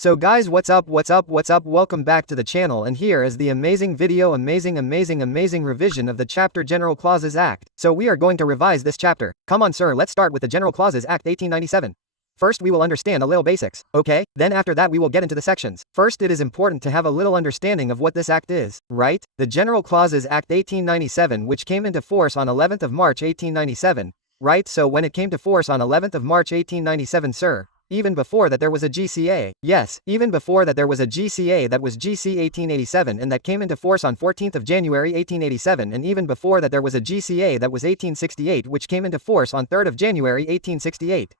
So guys, what's up, welcome back to the channel, and here is the amazing video, amazing revision of the chapter General Clauses Act. So we are going to revise this chapter. Come on sir, let's start with the General Clauses Act 1897. First we will understand a little basics, okay? Then after that we will get into the sections. First it is important to have a little understanding of what this act is, right? The General Clauses Act 1897, which came into force on 11th of March 1897, right? So when it came to force on 11th of March 1897 sir, even before that there was a GCA. Yes, even before that there was a GCA that was GC 1887 and that came into force on 14th of January 1887, and even before that there was a GCA that was 1868 which came into force on 3rd of January 1868.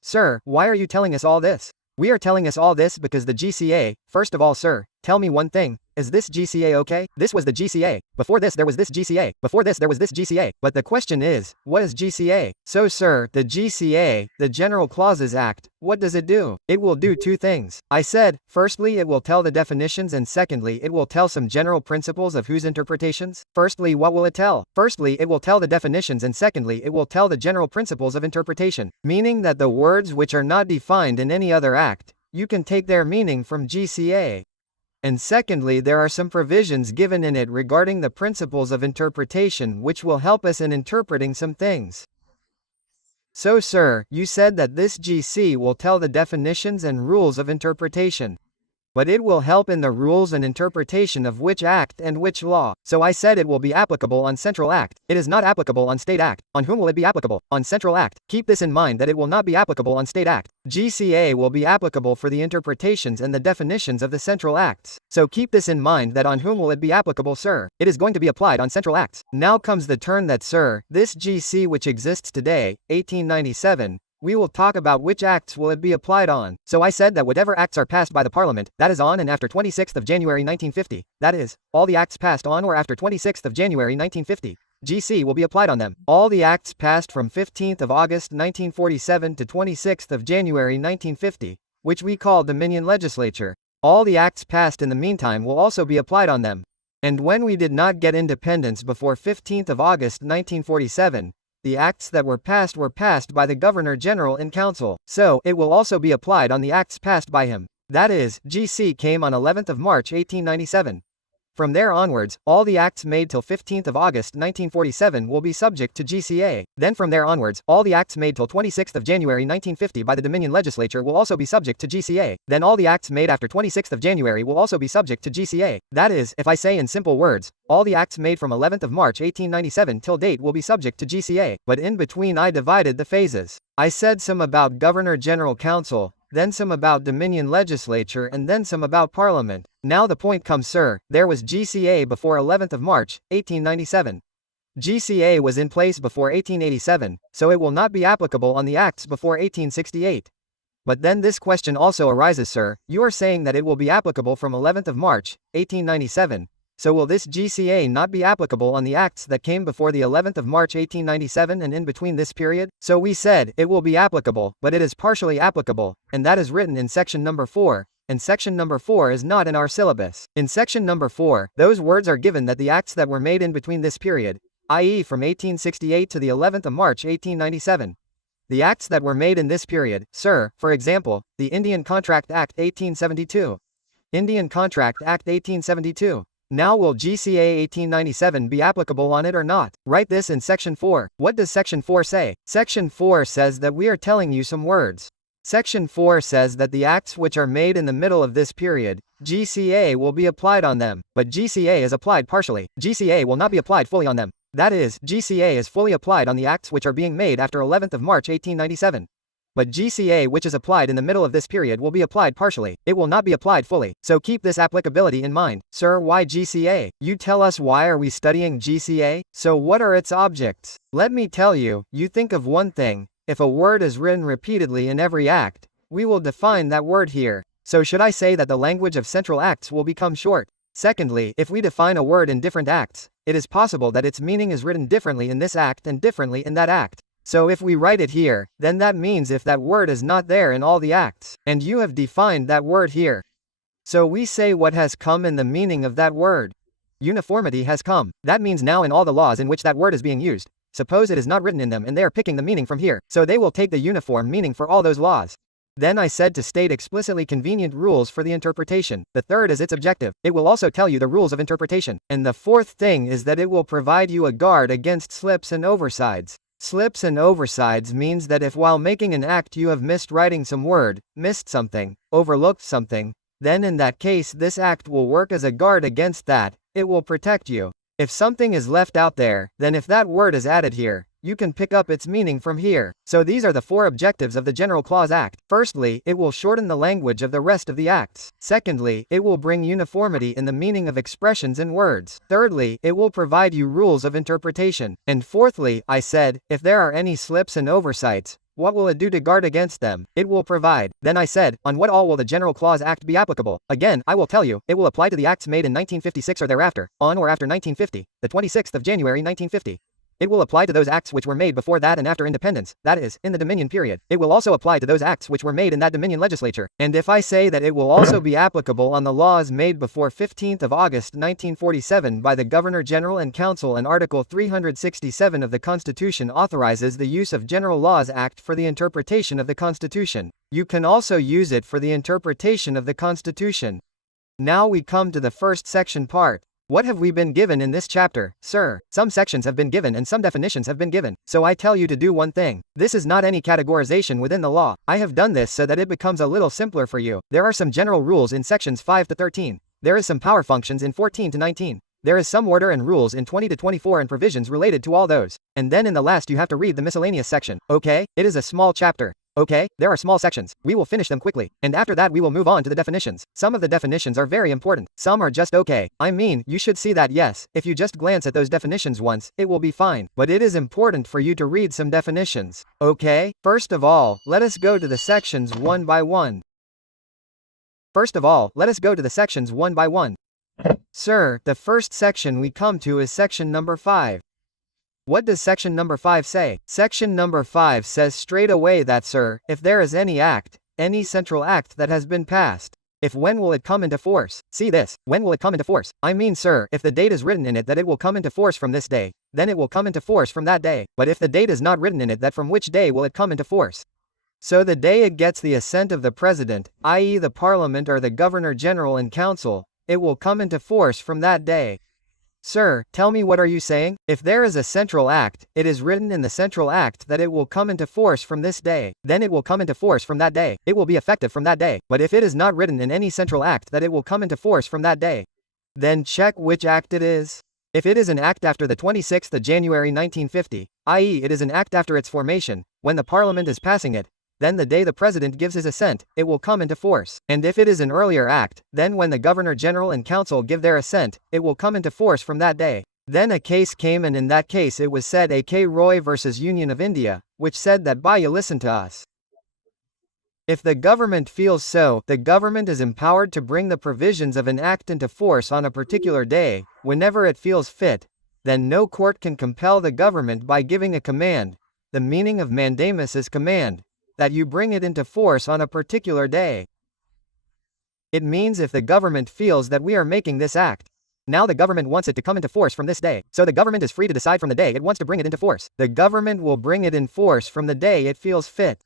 Sir, why are you telling us all this? We are telling us all this because the GCA, first of all sir, tell me one thing, is this GCA okay? This was the GCA. Before this there was this GCA. Before this there was this GCA. But the question is, what is GCA? So sir, the GCA, the General Clauses Act, what does it do? It will do two things. I said, firstly it will tell the definitions, and secondly it will tell some general principles of whose interpretations. Firstly, what will it tell? Firstly it will tell the definitions, and secondly it will tell the general principles of interpretation. Meaning that the words which are not defined in any other act, you can take their meaning from GCA. And secondly, there are some provisions given in it regarding the principles of interpretation which will help us in interpreting some things. So sir, you said that this GC will tell the definitions and rules of interpretation. But it will help in the rules and interpretation of which act and which law. So I said it will be applicable on Central Act. It is not applicable on State Act. On whom will it be applicable? On Central Act. Keep this in mind that it will not be applicable on State Act. GCA will be applicable for the interpretations and the definitions of the Central Acts. So keep this in mind that on whom will it be applicable sir? It is going to be applied on Central Acts. Now comes the turn that sir, this GC which exists today, 1897, we will talk about which acts will it be applied on. So I said that whatever acts are passed by the Parliament, that is on and after 26th of January 1950, that is, all the acts passed on or after 26th of January 1950, GC will be applied on them. All the acts passed from 15th of August 1947 to 26th of January 1950, which we call Dominion Legislature, all the acts passed in the meantime will also be applied on them. And when we did not get independence before 15th of August 1947, the acts that were passed by the Governor-General in Council. So, it will also be applied on the acts passed by him. That is, GC came on 11th of March 1897. From there onwards, all the acts made till 15th of August 1947 will be subject to GCA. Then from there onwards, all the acts made till 26th of January 1950 by the Dominion Legislature will also be subject to GCA. Then all the acts made after 26th of January will also be subject to GCA. That is, if I say in simple words, all the acts made from 11th of March 1897 till date will be subject to GCA. But in between I divided the phases. I said some about Governor-General Council, then some about Dominion Legislature, and then some about Parliament. Now the point comes sir, there was GCA before 11th of March, 1897. GCA was in place before 1887, so it will not be applicable on the acts before 1868. But then this question also arises sir, you are saying that it will be applicable from 11th of March, 1897. So will this GCA not be applicable on the acts that came before the 11th of March 1897 and in between this period? So we said, it will be applicable, but it is partially applicable, and that is written in section number 4, and section number 4 is not in our syllabus. In section number 4, those words are given that the acts that were made in between this period, i.e. from 1868 to the 11th of March 1897. The acts that were made in this period, sir, for example, the Indian Contract Act 1872. Indian Contract Act 1872. Now will GCA 1897 be applicable on it or not? Write this in section 4. What does section 4 say? Section 4 says that we are telling you some words. Section 4 says that the acts which are made in the middle of this period, GCA will be applied on them. But GCA is applied partially. GCA will not be applied fully on them. That is, GCA is fully applied on the acts which are being made after 11th of March 1897. But GCA which is applied in the middle of this period will be applied partially. It will not be applied fully. So keep this applicability in mind. Sir, why GCA? You tell us why are we studying GCA? So what are its objects? Let me tell you, you think of one thing, if a word is written repeatedly in every act, we will define that word here. So should I say that the language of Central Acts will become short? Secondly, if we define a word in different acts, it is possible that its meaning is written differently in this act and differently in that act. So if we write it here, then that means if that word is not there in all the acts, and you have defined that word here. So we say what has come in the meaning of that word. Uniformity has come. That means now in all the laws in which that word is being used, suppose it is not written in them and they are picking the meaning from here, so they will take the uniform meaning for all those laws. Then I said to state explicitly convenient rules for the interpretation. The third is its objective. It will also tell you the rules of interpretation. And the fourth thing is that it will provide you a guard against slips and oversides. Slips and oversides means that if while making an act you have missed writing some word, missed something, overlooked something, then in that case this act will work as a guard against that, it will protect you. If something is left out there, then if that word is added here, you can pick up its meaning from here. So these are the four objectives of the General Clause Act. Firstly, it will shorten the language of the rest of the acts. Secondly, it will bring uniformity in the meaning of expressions and words. Thirdly, it will provide you rules of interpretation. And fourthly, I said, if there are any slips and oversights, what will it do to guard against them? It will provide. Then I said, on what all will the General Clause Act be applicable? Again, I will tell you, it will apply to the acts made in 1956 or thereafter, on or after 1950, the 26th of January 1950. It will apply to those acts which were made before that and after independence, that is, in the Dominion period. It will also apply to those acts which were made in that Dominion legislature. And if I say that it will also be applicable on the laws made before 15th of August 1947 by the Governor-General and Council, and Article 367 of the Constitution authorizes the use of General Laws Act for the interpretation of the Constitution, you can also use it for the interpretation of the Constitution. Now we come to the first section part. What have we been given in this chapter, sir? Some sections have been given and some definitions have been given. So I tell you to do one thing. This is not any categorization within the law. I have done this so that it becomes a little simpler for you. There are some general rules in sections 5 to 13. There is some power functions in 14 to 19. There is some order and rules in 20 to 24 and provisions related to all those. And then in the last you have to read the miscellaneous section. Okay? It is a small chapter. Okay, there are small sections. We will finish them quickly. And after that we will move on to the definitions. Some of the definitions are very important. Some are just okay. I mean, you should see that, yes. If you just glance at those definitions once, it will be fine. But it is important for you to read some definitions. Okay? First of all, let us go to the sections one by one. Sir, the first section we come to is section number 5. What does section number 5 say? Section number 5 says straight away that, sir, if there is any act, any central act that has been passed, if when will it come into force? See this, when will it come into force? I mean, sir, if the date is written in it that it will come into force from this day, then it will come into force from that day. But if the date is not written in it that from which day will it come into force? So the day it gets the assent of the President, i.e. the Parliament or the Governor-General and Council, it will come into force from that day. Sir, tell me, what are you saying? If there is a central act, it is written in the central act that it will come into force from this day, then it will come into force from that day. It will be effective from that day. But if it is not written in any central act that it will come into force from that day, then check which act it is. If it is an act after the 26th of January 1950, i.e. it is an act after its formation, when the Parliament is passing it, then the day the President gives his assent, it will come into force. And if it is an earlier act, then when the Governor-General and Council give their assent, it will come into force from that day. Then a case came, and in that case it was said, A.K. Roy versus Union of India, which said that, by you listen to us. If the government feels so, the government is empowered to bring the provisions of an act into force on a particular day, whenever it feels fit, then no court can compel the government by giving a command. The meaning of mandamus is command, that you bring it into force on a particular day. It means if the government feels that we are making this act, now the government wants it to come into force from this day, so the government is free to decide from the day it wants to bring it into force. The government will bring it in force from the day it feels fit.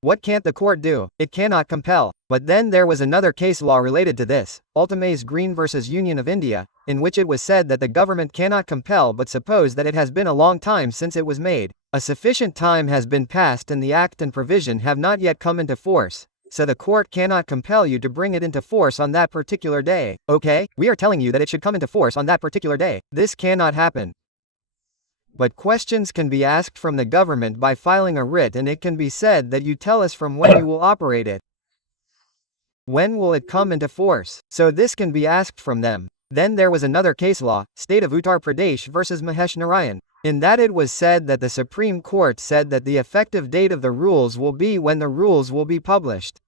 What can't the court do? It cannot compel. But then there was another case law related to this, Ultimates Green versus Union of India, in which it was said that the government cannot compel, but suppose that it has been a long time since it was made. A sufficient time has been passed and the act and provision have not yet come into force, so the court cannot compel you to bring it into force on that particular day. Okay, we are telling you that it should come into force on that particular day. This cannot happen. But questions can be asked from the government by filing a writ, and it can be said that you tell us from when you will operate it. When will it come into force? So this can be asked from them. Then there was another case law, State of Uttar Pradesh versus Mahesh Narayan. In that it was said that the Supreme Court said that the effective date of the rules will be when the rules will be published.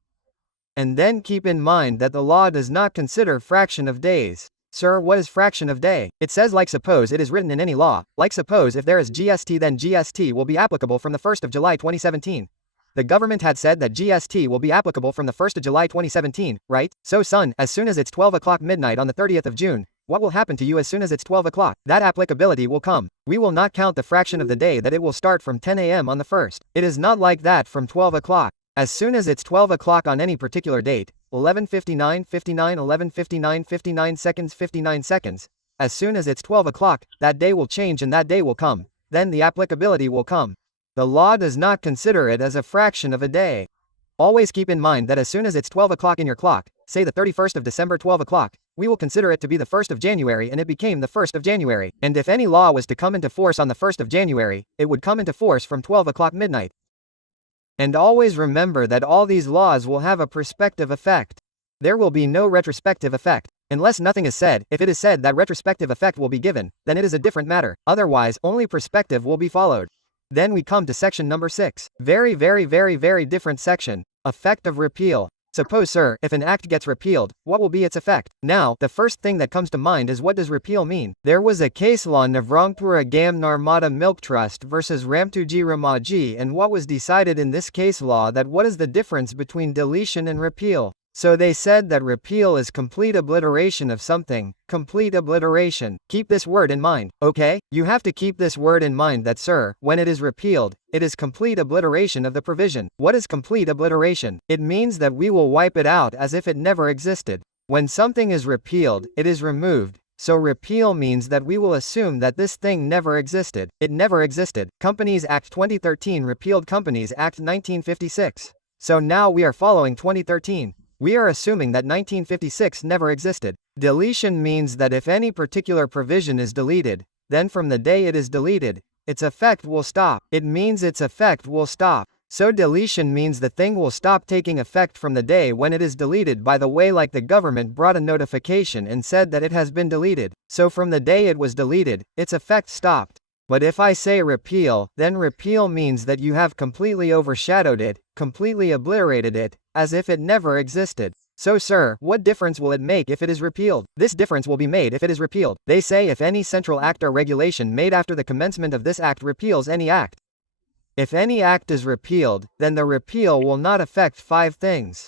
And then keep in mind that the law does not consider fraction of days. Sir, what is fraction of day? It says, like suppose it is written in any law, like suppose if there is GST, then GST will be applicable from the 1st of July 2017. The government had said that GST will be applicable from the 1st of July 2017, right? So son, as soon as it's 12 o'clock midnight on the 30th of June, what will happen to you as soon as it's 12 o'clock? That applicability will come. We will not count the fraction of the day that it will start from 10 a.m. on the 1st. It is not like that from 12 o'clock. As soon as it's 12 o'clock on any particular date, 11:59:59 11:59:59 seconds 59 seconds, as soon as it's 12 o'clock, that day will change and that day will come. Then the applicability will come. The law does not consider it as a fraction of a day. Always keep in mind that as soon as it's 12 o'clock in your clock, say the 31st of December 12 o'clock, we will consider it to be the 1st of January and it became the 1st of January. And if any law was to come into force on the 1st of January, it would come into force from 12 o'clock midnight. And always remember that all these laws will have a prospective effect. There will be no retrospective effect. Unless nothing is said, if it is said that retrospective effect will be given, then it is a different matter. Otherwise, only prospective will be followed. Then we come to section number 6. Very different section. Effect of repeal. Suppose, sir, if an act gets repealed, what will be its effect? Now, the first thing that comes to mind is what does repeal mean? There was a case law Navrangpura Gam Narmada Milk Trust versus Ramtuji Ramaji, and what was decided in this case law that what is the difference between deletion and repeal? So they said that repeal is complete obliteration of something. Complete obliteration. Keep this word in mind, okay? You have to keep this word in mind that, sir, when it is repealed, it is complete obliteration of the provision. What is complete obliteration? It means that we will wipe it out as if it never existed. When something is repealed, it is removed. So repeal means that we will assume that this thing never existed. It never existed. Companies Act 2013 repealed Companies Act 1956. So now we are following 2013. We are assuming that 1956 never existed. Deletion means that if any particular provision is deleted, then from the day it is deleted, its effect will stop. It means its effect will stop. So deletion means the thing will stop taking effect from the day when it is deleted. By the way, like the government brought a notification and said that it has been deleted. So from the day it was deleted, its effect stopped. But if I say repeal, then repeal means that you have completely overshadowed it, completely obliterated it, as if it never existed. So sir, what difference will it make if it is repealed? This difference will be made if it is repealed. They say if any central act or regulation made after the commencement of this act repeals any act. If any act is repealed, then the repeal will not affect 5 things.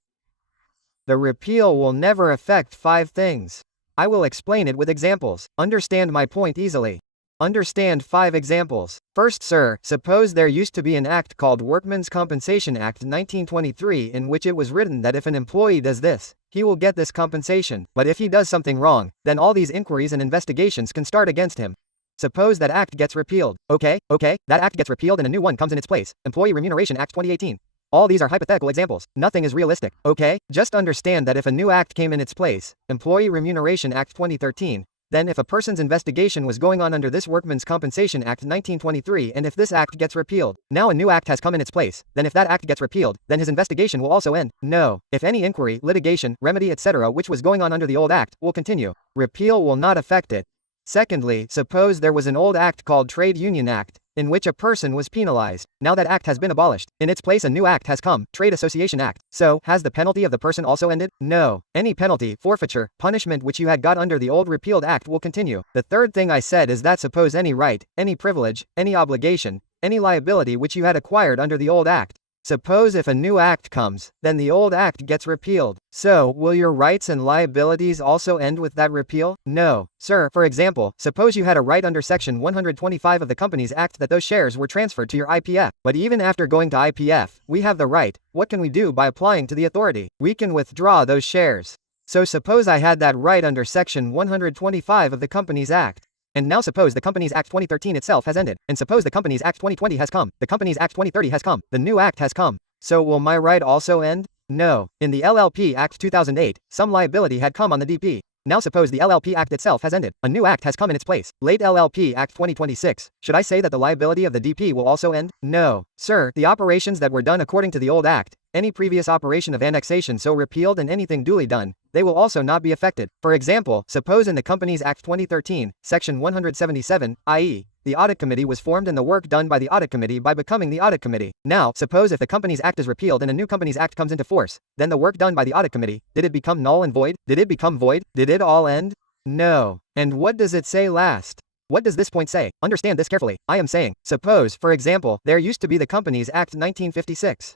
The repeal will never affect 5 things. I will explain it with examples. Understand my point easily. Understand 5 examples. First, sir, suppose there used to be an act called Workmen's Compensation Act 1923 in which it was written that if an employee does this, he will get this compensation, but if he does something wrong, then all these inquiries and investigations can start against him. Suppose that act gets repealed. Okay, that act gets repealed and a new one comes in its place. Employee Remuneration Act 2018. All these are hypothetical examples. Nothing is realistic, okay? Just understand that if a new act came in its place, Employee Remuneration Act 2013, then if a person's investigation was going on under this Workmen's Compensation Act 1923 and if this act gets repealed, now a new act has come in its place, then if that act gets repealed, then his investigation will also end. No. If any inquiry, litigation, remedy etc. which was going on under the old act, will continue. Repeal will not affect it. Secondly, suppose there was an old act called Trade Union Act, in which a person was penalized. Now that act has been abolished. In its place a new act has come, Trade Association Act. So, has the penalty of the person also ended? No. Any penalty, forfeiture, punishment which you had got under the old repealed act will continue. The third thing I said is that suppose any right, any privilege, any obligation, any liability which you had acquired under the old act. Suppose if a new act comes, then the old act gets repealed. So, will your rights and liabilities also end with that repeal? No. Sir, for example, suppose you had a right under Section 125 of the Companies Act that those shares were transferred to your IPF. But even after going to IPF, we have the right. What can we do by applying to the authority? We can withdraw those shares. So suppose I had that right under Section 125 of the Companies Act. And now suppose the Companies Act 2013 itself has ended, and suppose the Companies Act 2020 has come, the Companies Act 2030 has come, the new act has come. So will my right also end? No. In the LLP Act 2008, some liability had come on the DP. Now suppose the LLP Act itself has ended, a new act has come in its place, late LLP Act 2026. Should I say that the liability of the DP will also end? No. Sir, the operations that were done according to the old act, any previous operation of annexation so repealed and anything duly done, they will also not be affected. For example, suppose in the Companies Act 2013, Section 177, i.e., the Audit Committee was formed and the work done by the Audit Committee by becoming the Audit Committee. Now, suppose if the Companies Act is repealed and a new Companies Act comes into force, then the work done by the Audit Committee, did it become null and void? Did it become void? Did it all end? No. And what does it say last? What does this point say? Understand this carefully. I am saying, suppose, for example, there used to be the Companies Act 1956.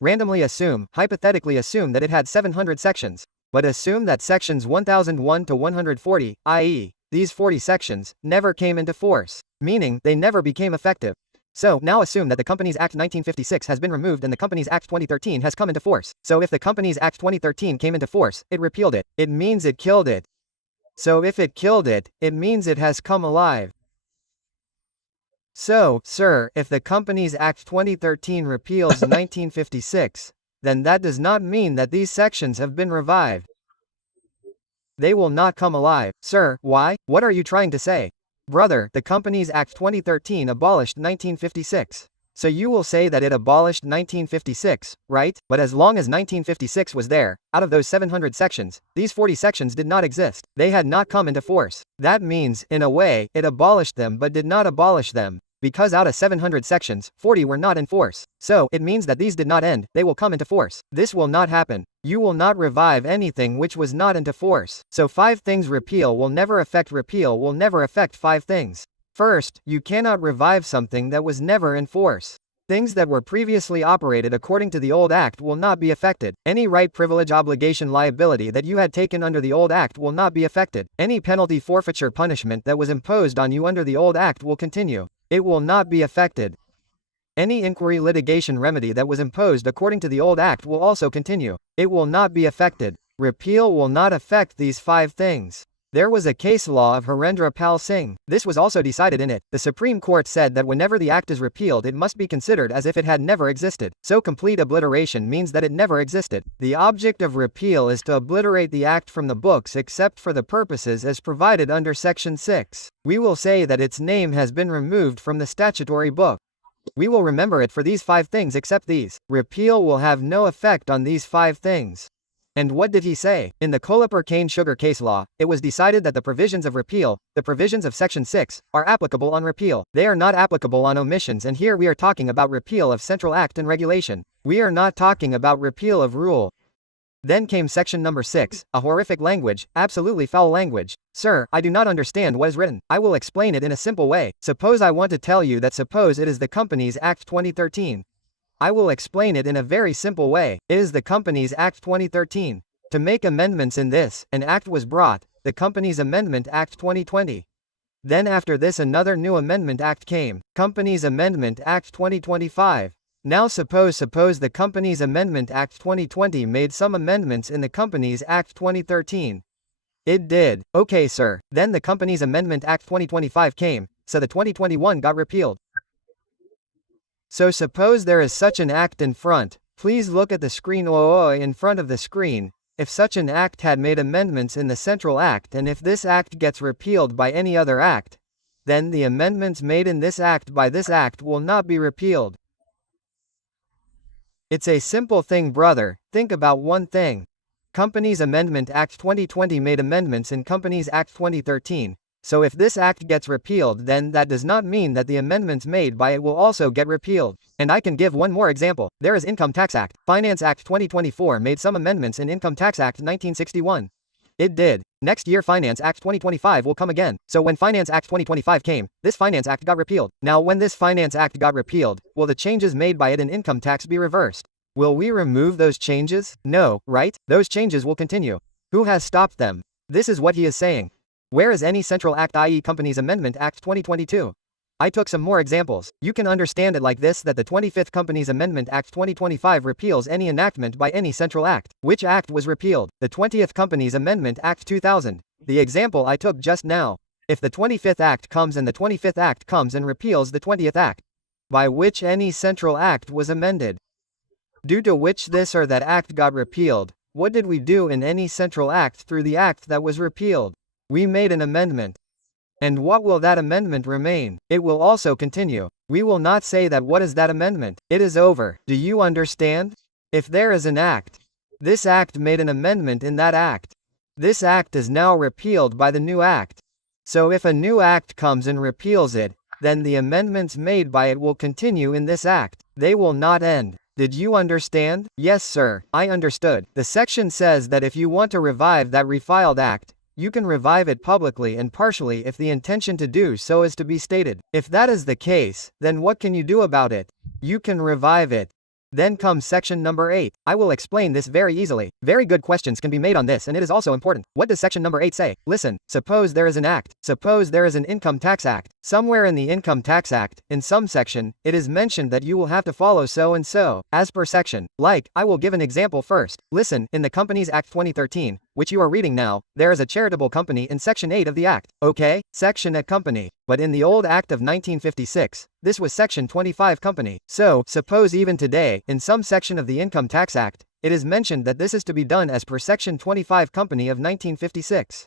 Randomly assume, hypothetically assume that it had 700 sections. But assume that sections 1001 to 140, i.e., these 40 sections, never came into force, meaning they never became effective. So, now assume that the Companies Act 1956 has been removed and the Companies Act 2013 has come into force. So if the Companies Act 2013 came into force, it repealed it. It means it killed it. So if it killed it, it means it has come alive. So, sir, if the Companies Act 2013 repeals 1956, then that does not mean that these sections have been revived. They will not come alive. Sir, why? What are you trying to say? Brother, the Companies Act 2013 abolished 1956. So you will say that it abolished 1956, right? But as long as 1956 was there, out of those 700 sections, these 40 sections did not exist. They had not come into force. That means, in a way, it abolished them but did not abolish them. Because out of 700 sections, 40 were not in force. So, it means that these did not end, they will come into force. This will not happen. You will not revive anything which was not into force. So 5 things repeal will never affect 5 things. First, you cannot revive something that was never in force. Things that were previously operated according to the old act will not be affected. Any right, privilege, obligation, liability that you had taken under the old act will not be affected. Any penalty, forfeiture, punishment that was imposed on you under the old act will continue. It will not be affected. Any inquiry, litigation, remedy that was imposed according to the old act will also continue. It will not be affected. Repeal will not affect these 5 things. There was a case law of Harendra Pal Singh. This was also decided in it. The Supreme Court said that whenever the act is repealed, it must be considered as if it had never existed. So complete obliteration means that it never existed. The object of repeal is to obliterate the act from the books except for the purposes as provided under Section 6. We will say that its name has been removed from the statutory book. We will remember it for these 5 things except these. Repeal will have no effect on these 5 things. And what did he say? In the Kolhapur cane sugar case law, it was decided that the provisions of repeal, the provisions of Section 6, are applicable on repeal. They are not applicable on omissions, and here we are talking about repeal of Central Act and Regulation. We are not talking about repeal of rule. Then came section number 6, a horrific language, absolutely foul language. Sir, I do not understand what is written. I will explain it in a simple way. Suppose I want to tell you that suppose it is the Companies Act 2013. I will explain it in a very simple way. It is the Companies Act 2013. To make amendments in this, an act was brought, the Companies Amendment Act 2020. Then after this another new amendment act came, Companies Amendment Act 2025. Now suppose the Companies Amendment Act 2020 made some amendments in the Companies Act 2013. It did. Okay sir, then the Companies Amendment Act 2025 came, so the 2021 got repealed. So suppose there is such an act in front, please look at the screen in front of the screen. If such an act had made amendments in the Central Act and if this act gets repealed by any other act, then the amendments made in this act by this act will not be repealed. It's a simple thing brother, think about one thing. Companies Amendment Act 2020 made amendments in Companies Act 2013. So if this act gets repealed then that does not mean that the amendments made by it will also get repealed. And I can give one more example. There is Income Tax Act. Finance Act 2024 made some amendments in Income Tax Act 1961. It did. Next year Finance Act 2025 will come again. So when Finance Act 2025 came, this Finance Act got repealed. Now when this Finance Act got repealed, will the changes made by it in income tax be reversed? Will we remove those changes? No, right? Those changes will continue. Who has stopped them? This is what he is saying. Where is any Central Act, i.e. Companies Amendment Act 2022? I took some more examples. You can understand it like this, that the 25th Companies Amendment Act 2025 repeals any enactment by any Central Act. Which act was repealed? The 20th Companies Amendment Act 2000. The example I took just now. If the 25th Act comes and the 25th Act comes and repeals the 20th Act, by which any Central Act was amended, due to which this or that act got repealed, what did we do in any Central Act through the act that was repealed? We made an amendment. And what will that amendment remain? It will also continue. We will not say that what is that amendment? It is over. Do you understand? If there is an act, this act made an amendment in that act. This act is now repealed by the new act. So if a new act comes and repeals it, then the amendments made by it will continue in this act. They will not end. Did you understand? Yes sir, I understood. The section says that if you want to revive that refiled act, you can revive it publicly and partially if the intention to do so is to be stated. If that is the case, then what can you do about it? You can revive it. Then comes section number 8. I will explain this very easily. Very good questions can be made on this, and it is also important. What does section number 8 say? Listen, suppose there is an act. Suppose there is an income tax act. Somewhere in the income tax act, in some section, it is mentioned that you will have to follow so and so, as per section. Like, I will give an example first. Listen, in the Companies Act 2013, which you are reading now, there is a charitable company in section 8 of the act. Okay? Section A company. But in the old act of 1956, this was section 25 company. So, suppose even today, in some section of the Income Tax Act, it is mentioned that this is to be done as per section 25 company of 1956.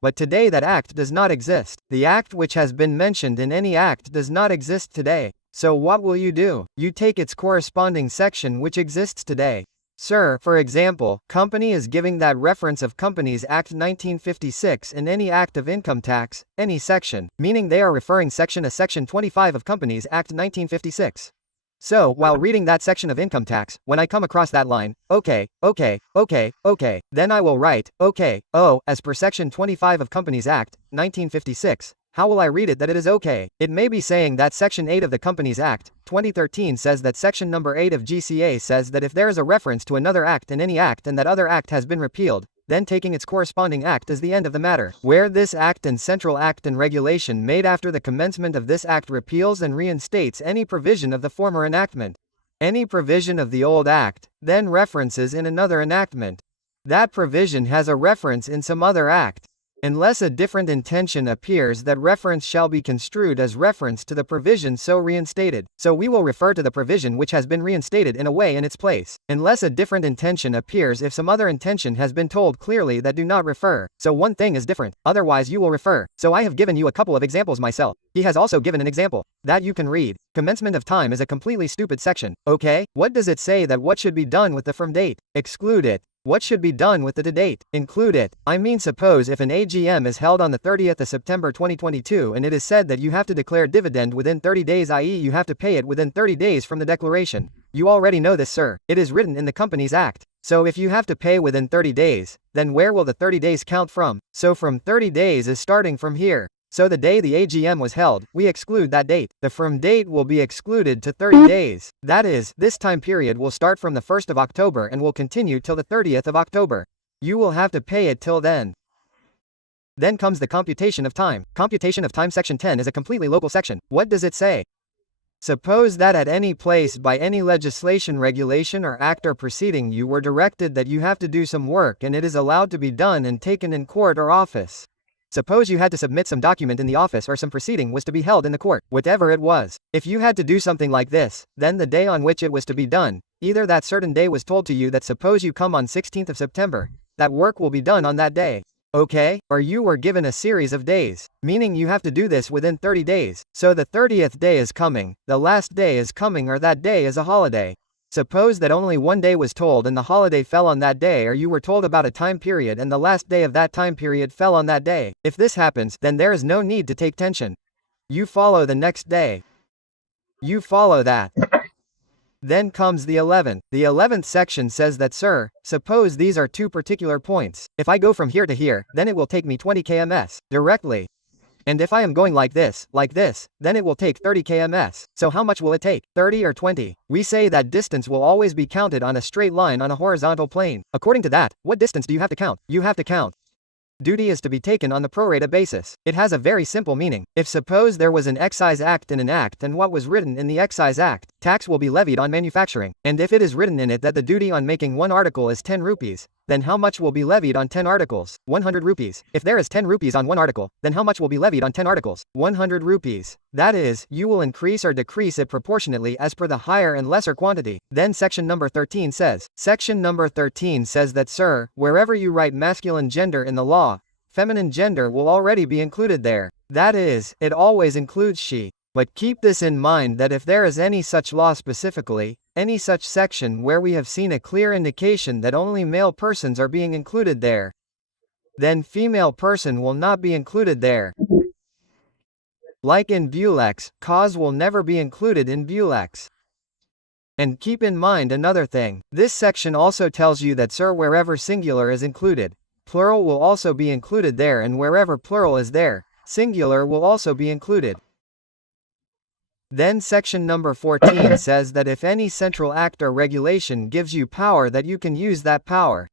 But today that act does not exist. The act which has been mentioned in any act does not exist today. So what will you do? You take its corresponding section which exists today. Sir, for example, company is giving that reference of Companies Act 1956 in any act of income tax, any section, meaning they are referring section A section 25 of Companies Act 1956. So, while reading that section of income tax, when I come across that line, okay, then I will write, okay, as per section 25 of Companies Act, 1956, how will I read it that it is okay? It may be saying that section 8 of the Companies Act, 2013 says that section number 8 of GCA says that if there is a reference to another act in any act and that other act has been repealed, then taking its corresponding act is the end of the matter. Where this act and central act and regulation made after the commencement of this act repeals and reinstates any provision of the former enactment, any provision of the old act, then references in another enactment. That provision has a reference in some other act. Unless a different intention appears, that reference shall be construed as reference to the provision so reinstated. So we will refer to the provision which has been reinstated in a way in its place. Unless a different intention appears if some other intention has been told clearly that do not refer. So one thing is different, otherwise you will refer. So I have given you a couple of examples myself. He has also given an example that you can read. Commencement of time is a completely stupid section. Okay? What does it say that what should be done with the from date? Exclude it. What should be done with the to date? Include it. I mean, suppose if an AGM is held on the 30th of September 2022 and it is said that you have to declare dividend within 30 days, i.e. you have to pay it within 30 days from the declaration. You already know this, sir. It is written in the Companies Act. So if you have to pay within 30 days, then where will the 30 days count from? So from 30 days is starting from here. So the day the AGM was held, we exclude that date. The from date will be excluded to 30 days. That is, this time period will start from the 1st of October and will continue till the 30th of October. You will have to pay it till then. Then comes the computation of time. Computation of time section 10 is a completely local section. What does it say? Suppose that at any place by any legislation, regulation or act or proceeding you were directed that you have to do some work and it is allowed to be done and taken in court or office. Suppose you had to submit some document in the office or some proceeding was to be held in the court, whatever it was. If you had to do something like this, then the day on which it was to be done, either that certain day was told to you that suppose you come on 16th of September, that work will be done on that day. Okay? Or you were given a series of days, meaning you have to do this within 30 days. So the 30th day is coming, the last day is coming, or that day is a holiday. Suppose that only one day was told and the holiday fell on that day, or you were told about a time period and the last day of that time period fell on that day. If this happens, then there is no need to take tension. You follow the next day. You follow that. Then comes the 11th. The 11th section says that, sir, suppose these are two particular points. If I go from here to here, then it will take me 20 kms directly. And if I am going like this, then it will take 30 kms. So how much will it take? 30 or 20? We say that distance will always be counted on a straight line on a horizontal plane. According to that, what distance do you have to count? You have to count. Duty is to be taken on the prorata basis. It has a very simple meaning. If suppose there was an excise act in an act and what was written in the excise act, tax will be levied on manufacturing. And if it is written in it that the duty on making one article is 10 rupees, then how much will be levied on 10 articles? 100 rupees. If there is 10 rupees on one article, then how much will be levied on 10 articles? 100 rupees. That is, you will increase or decrease it proportionately as per the higher and lesser quantity. Then section number 13 says. Section number 13 says that, sir, wherever you write masculine gender in the law, feminine gender will already be included there. That is, it always includes she. But keep this in mind that if there is any such law specifically, any such section where we have seen a clear indication that only male persons are being included there, then female person will not be included there. Like in Bulex, cause will never be included in Bulex. And keep in mind another thing. This section also tells you that, sir, wherever singular is included, plural will also be included there, and wherever plural is there, singular will also be included. Then section number 14 says that if any central act or regulation gives you power, that you can use that power.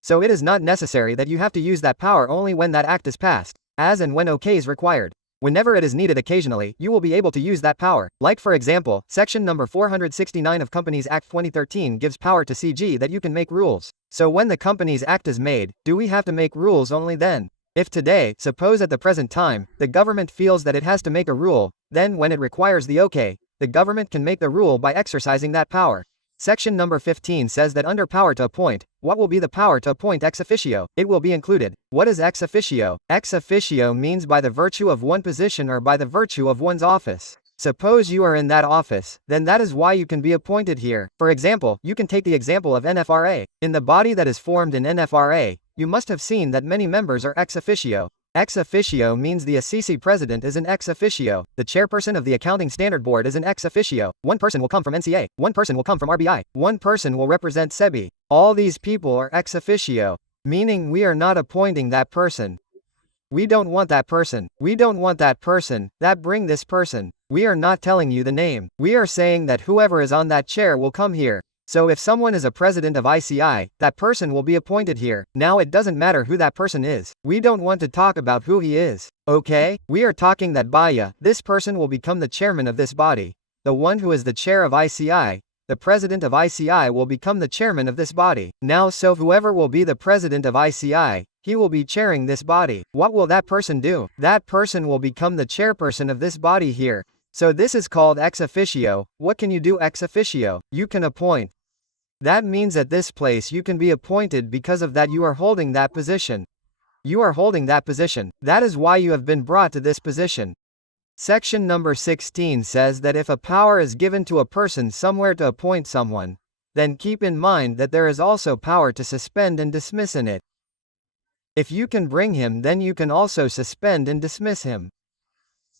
So it is not necessary that you have to use that power only when that act is passed, as and when OK is required. Whenever it is needed occasionally, you will be able to use that power. Like for example, section number 469 of Companies Act 2013 gives power to CG that you can make rules. So when the Companies Act is made, do we have to make rules only then? If today, suppose at the present time, the government feels that it has to make a rule, then when it requires the OK, the government can make the rule by exercising that power. Section number 15 says that under power to appoint, what will be the power to appoint ex officio? It will be included. What is ex officio? Ex officio means by the virtue of one position or by the virtue of one's office. Suppose you are in that office, then that is why you can be appointed here. For example, you can take the example of NFRA. In the body that is formed in NFRA, you must have seen that many members are ex officio. Ex officio means the Assisi president is an ex officio. The chairperson of the Accounting Standard Board is an ex officio. One person will come from NCA. One person will come from RBI. One person will represent SEBI. All these people are ex officio, meaning we are not appointing that person. We don't want that person. We don't want that person. That bring this person. We are not telling you the name. We are saying that whoever is on that chair will come here. So if someone is a president of ICI, that person will be appointed here. Now it doesn't matter who that person is. We don't want to talk about who he is. Okay? We are talking that Baya, this person will become the chairman of this body. The one who is the chair of ICI, the president of ICI will become the chairman of this body. Now so whoever will be the president of ICI, he will be chairing this body. What will that person do? That person will become the chairperson of this body here. So this is called ex officio. What can you do ex officio? You can appoint. That means at this place you can be appointed because of that you are holding that position. You are holding that position. That is why you have been brought to this position. Section number 16 says that if a power is given to a person somewhere to appoint someone, then keep in mind that there is also power to suspend and dismiss in it. If you can bring him, then you can also suspend and dismiss him.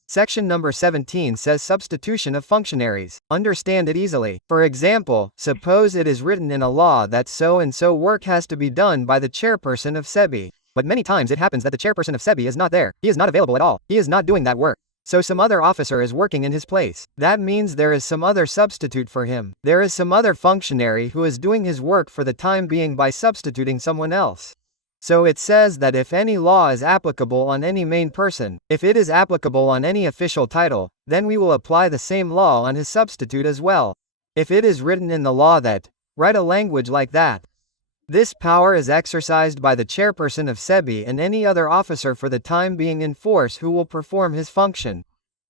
Section number 17 says substitution of functionaries. Understand it easily. For example, suppose it is written in a law that so and so work has to be done by the chairperson of SEBI. But many times it happens that the chairperson of SEBI is not there. He is not available at all. He is not doing that work. So some other officer is working in his place. That means there is some other substitute for him. There is some other functionary who is doing his work for the time being by substituting someone else. So it says that if any law is applicable on any main person, if it is applicable on any official title, then we will apply the same law on his substitute as well. If it is written in the law that, write a language like that. This power is exercised by the chairperson of SEBI and any other officer for the time being in force who will perform his function.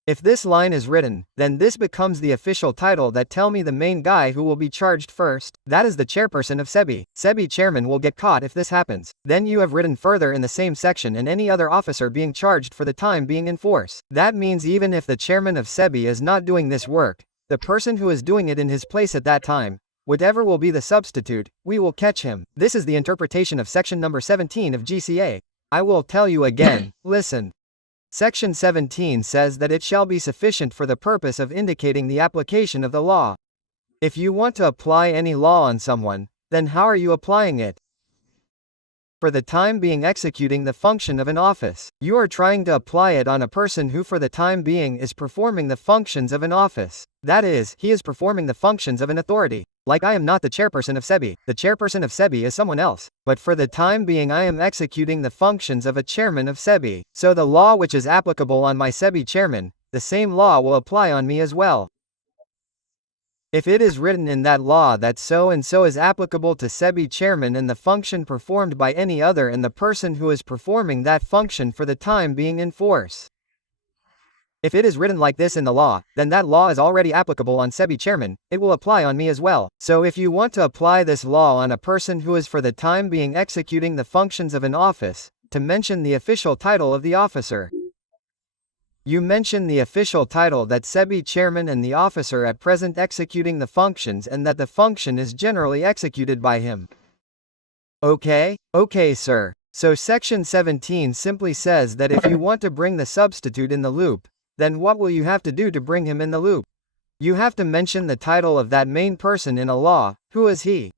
If this line is written, then this becomes the official title that tell me the main guy who will be charged first. That is the chairperson of SEBI. SEBI chairman will get caught if this happens. Then you have written further in the same section and any other officer being charged for the time being in force. That means even if the chairman of SEBI is not doing this work, the person who is doing it in his place at that time, whatever will be the substitute, we will catch him. This is the interpretation of section number 17 of GCA. I will tell you again, listen. Section 17 says that it shall be sufficient for the purpose of indicating the application of the law. If you want to apply any law on someone, then how are you applying it? For the time being executing the function of an office. You are trying to apply it on a person who for the time being is performing the functions of an office. That is, he is performing the functions of an authority. Like I am not the chairperson of SEBI. The chairperson of SEBI is someone else. But for the time being I am executing the functions of a chairman of SEBI. So the law which is applicable on my SEBI chairman, the same law will apply on me as well. If it is written in that law that so and so is applicable to SEBI chairman and the function performed by any other and the person who is performing that function for the time being in force. If it is written like this in the law, then that law is already applicable on SEBI chairman, it will apply on me as well. So if you want to apply this law on a person who is for the time being executing the functions of an office, to mention the official title of the officer. You mention the official title that SEBI chairman and the officer at present executing the functions and that the function is generally executed by him. Okay? Okay, sir. So section 17 simply says that if you want to bring the substitute in the loop, then what will you have to do to bring him in the loop? You have to mention the title of that main person in a law, who is he?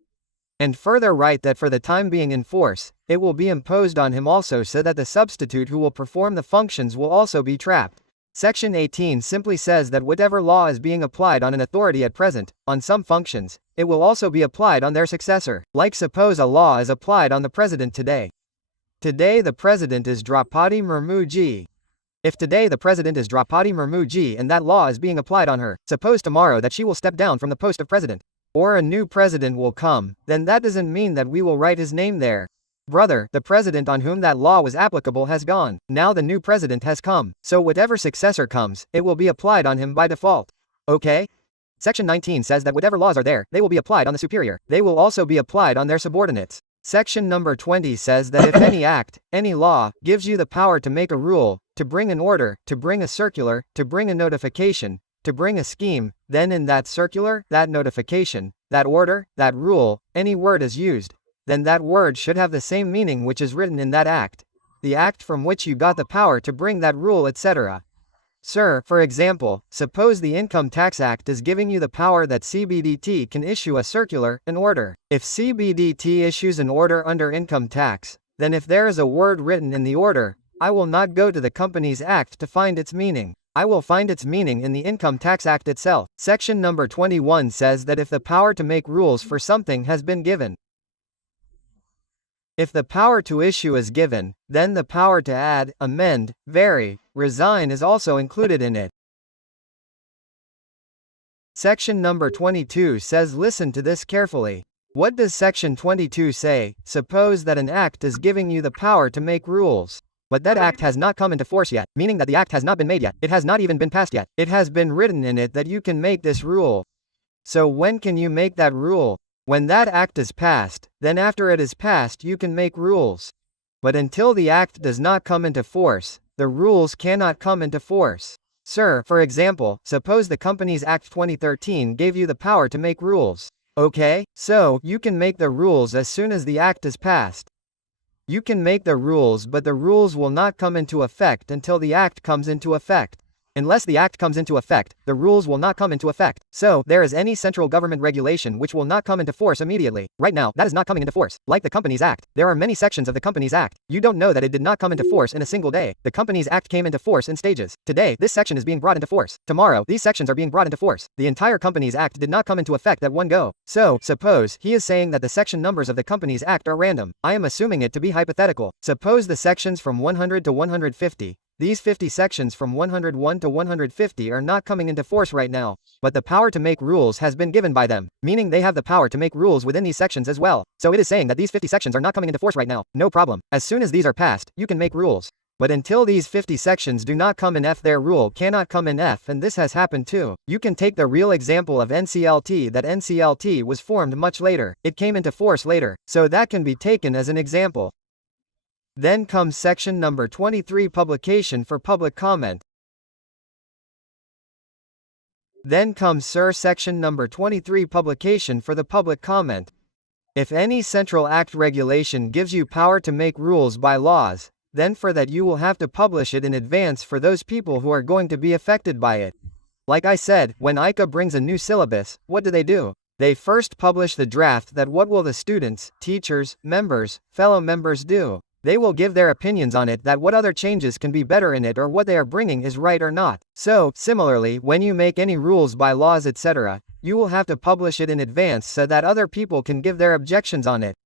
And further write that for the time being in force, it will be imposed on him also so that the substitute who will perform the functions will also be trapped. Section 18 simply says that whatever law is being applied on an authority at present, on some functions, it will also be applied on their successor. Like suppose a law is applied on the president today. Today the president is Draupadi Murmu ji. If today the president is Draupadi Murmu ji and that law is being applied on her, suppose tomorrow that she will step down from the post of president, or a new president will come, then that doesn't mean that we will write his name there. Brother, the president on whom that law was applicable has gone. Now the new president has come. So whatever successor comes, it will be applied on him by default. Okay? Section 19 says that whatever laws are there, they will be applied on the superior. They will also be applied on their subordinates. Section number 20 says that if any act, any law, gives you the power to make a rule, to bring an order, to bring a circular, to bring a notification, to bring a scheme, then in that circular, that notification, that order, that rule, any word is used, then that word should have the same meaning which is written in that act, the act from which you got the power to bring that rule, etc. Sir, for example, suppose the Income Tax Act is giving you the power that CBDT can issue a circular, an order. If CBDT issues an order under income tax, then if there is a word written in the order, I will not go to the Companies Act to find its meaning. I will find its meaning in the Income Tax Act itself. Section number 21 says that if the power to make rules for something has been given, if the power to issue is given, then the power to add, amend, vary, resign is also included in it. Section number 22 says listen to this carefully. What does section 22 say? Suppose that an act is giving you the power to make rules. But that act has not come into force yet, meaning that the act has not been made yet. It has not even been passed yet. It has been written in it that you can make this rule. So when can you make that rule? When that act is passed, then after it is passed you can make rules. But until the act does not come into force, the rules cannot come into force. Sir, for example, suppose the Companies Act 2013 gave you the power to make rules. Okay? So, you can make the rules as soon as the act is passed. You can make the rules, but the rules will not come into effect until the act comes into effect. Unless the act comes into effect, the rules will not come into effect. So, there is any central government regulation which will not come into force immediately. Right now, that is not coming into force. Like the Companies Act, there are many sections of the Companies Act. You don't know that it did not come into force in a single day. The Companies Act came into force in stages. Today, this section is being brought into force. Tomorrow, these sections are being brought into force. The entire Companies Act did not come into effect at one go. So, suppose he is saying that the section numbers of the Companies Act are random. I am assuming it to be hypothetical. Suppose the sections from 100 to 150. These 50 sections from 101 to 150 are not coming into force right now, but the power to make rules has been given by them, meaning they have the power to make rules within these sections as well. So it is saying that these 50 sections are not coming into force right now. No problem. As soon as these are passed, you can make rules. But until these 50 sections do not come in F, their rule cannot come in F, and this has happened too. You can take the real example of NCLT, that NCLT was formed much later. It came into force later. So that can be taken as an example. Then comes section number 23, publication for public comment. Then comes section number 23, publication for the public comment. If any central act regulation gives you power to make rules by laws, then for that you will have to publish it in advance for those people who are going to be affected by it. Like I said, when ICA brings a new syllabus, what do? They first publish the draft. That what will the students, teachers, members, fellow members do? They will give their opinions on it, that what other changes can be better in it or what they are bringing is right or not. So, similarly, when you make any rules by laws etc., you will have to publish it in advance so that other people can give their objections on it.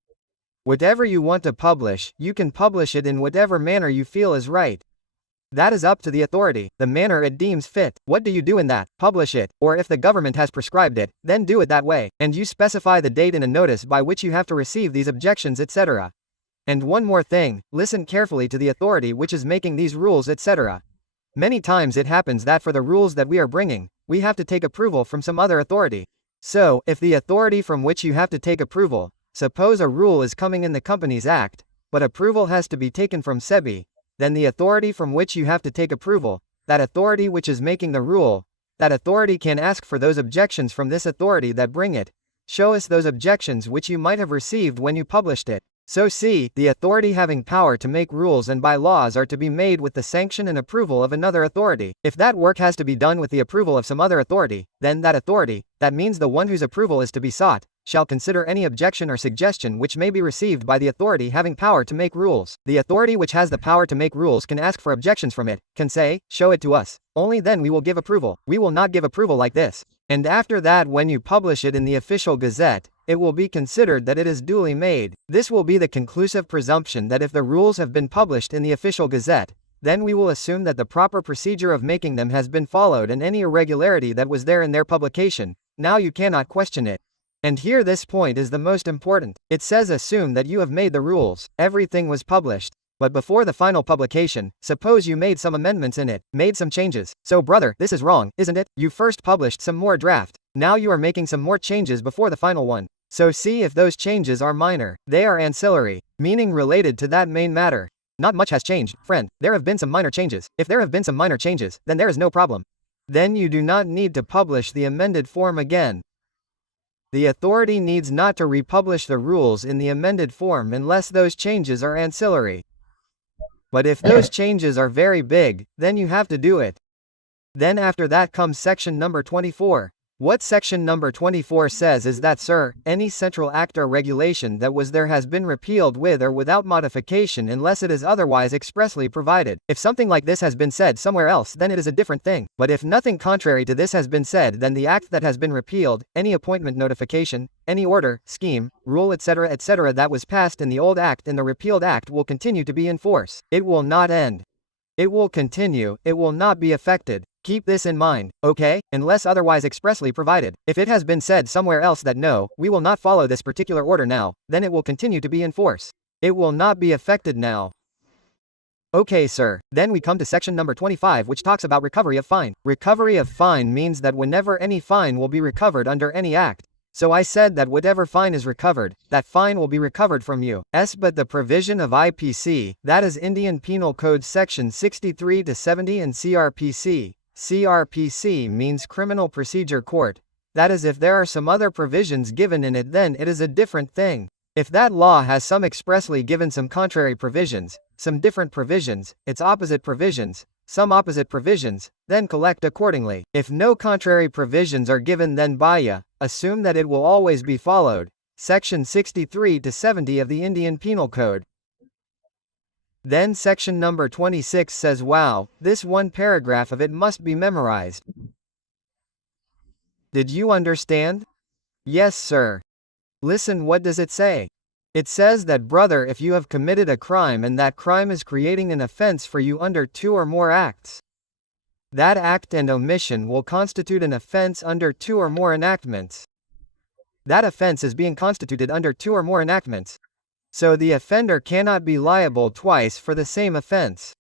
Whatever you want to publish, you can publish it in whatever manner you feel is right. That is up to the authority, the manner it deems fit. What do you do in that? Publish it, or if the government has prescribed it, then do it that way, and you specify the date in a notice by which you have to receive these objections etc. And one more thing, listen carefully to the authority which is making these rules etc. Many times it happens that for the rules that we are bringing, we have to take approval from some other authority. So, if the authority from which you have to take approval, suppose a rule is coming in the Companies Act, but approval has to be taken from SEBI, then the authority from which you have to take approval, that authority which is making the rule, that authority can ask for those objections from this authority that bring it. Show us those objections which you might have received when you published it. So see, the authority having power to make rules and by laws are to be made with the sanction and approval of another authority. If that work has to be done with the approval of some other authority, then that authority, that means the one whose approval is to be sought, shall consider any objection or suggestion which may be received by the authority having power to make rules. The authority which has the power to make rules can ask for objections from it, can say, show it to us. Only then we will give approval. We will not give approval like this. And after that, when you publish it in the official gazette, it will be considered that it is duly made. This will be the conclusive presumption that if the rules have been published in the official gazette, then we will assume that the proper procedure of making them has been followed, and any irregularity that was there in their publication, now you cannot question it. And here this point is the most important. It says assume that you have made the rules, everything was published. But before the final publication, suppose you made some amendments in it, made some changes. So brother, this is wrong, isn't it? You first published some more draft. Now you are making some more changes before the final one. So see if those changes are minor. They are ancillary, meaning related to that main matter. Not much has changed, friend. There have been some minor changes. If there have been some minor changes, then there is no problem. Then you do not need to publish the amended form again. The authority needs not to republish the rules in the amended form unless those changes are ancillary. But if those changes are very big, then you have to do it. Then after that comes section number 24. What section number 24 says is that, sir, any central act or regulation that was there has been repealed with or without modification unless it is otherwise expressly provided. If something like this has been said somewhere else, then it is a different thing. But if nothing contrary to this has been said, then the act that has been repealed, any appointment notification, any order, scheme, rule, etc., that was passed in the old act in the repealed act will continue to be in force. It will not end. It will continue, it will not be affected. Keep this in mind, okay? Unless otherwise expressly provided. If it has been said somewhere else that no, we will not follow this particular order now, then it will continue to be in force. It will not be affected now. Okay, sir. Then we come to section number 25, which talks about recovery of fine. Recovery of fine means that whenever any fine will be recovered under any act. So I said that whatever fine is recovered, that fine will be recovered from you. But the provision of IPC, that is Indian Penal Code section 63 to 70, and CRPC. CRPC means Criminal Procedure Court. That is, if there are some other provisions given in it, then it is a different thing. If that law has some expressly given some contrary provisions, some different provisions, its opposite provisions, some opposite provisions, then collect accordingly. If no contrary provisions are given, then baya, assume that it will always be followed. Section 63 to 70 of the Indian Penal Code. Then section number 26 says, wow, this one paragraph of it must be memorized. Did you understand? Yes, sir. Listen, what does it say? It says that, brother, if you have committed a crime and that crime is creating an offense for you under 2 or more acts, that act and omission will constitute an offense under 2 or more enactments. That offense is being constituted under 2 or more enactments. So the offender cannot be liable twice for the same offense.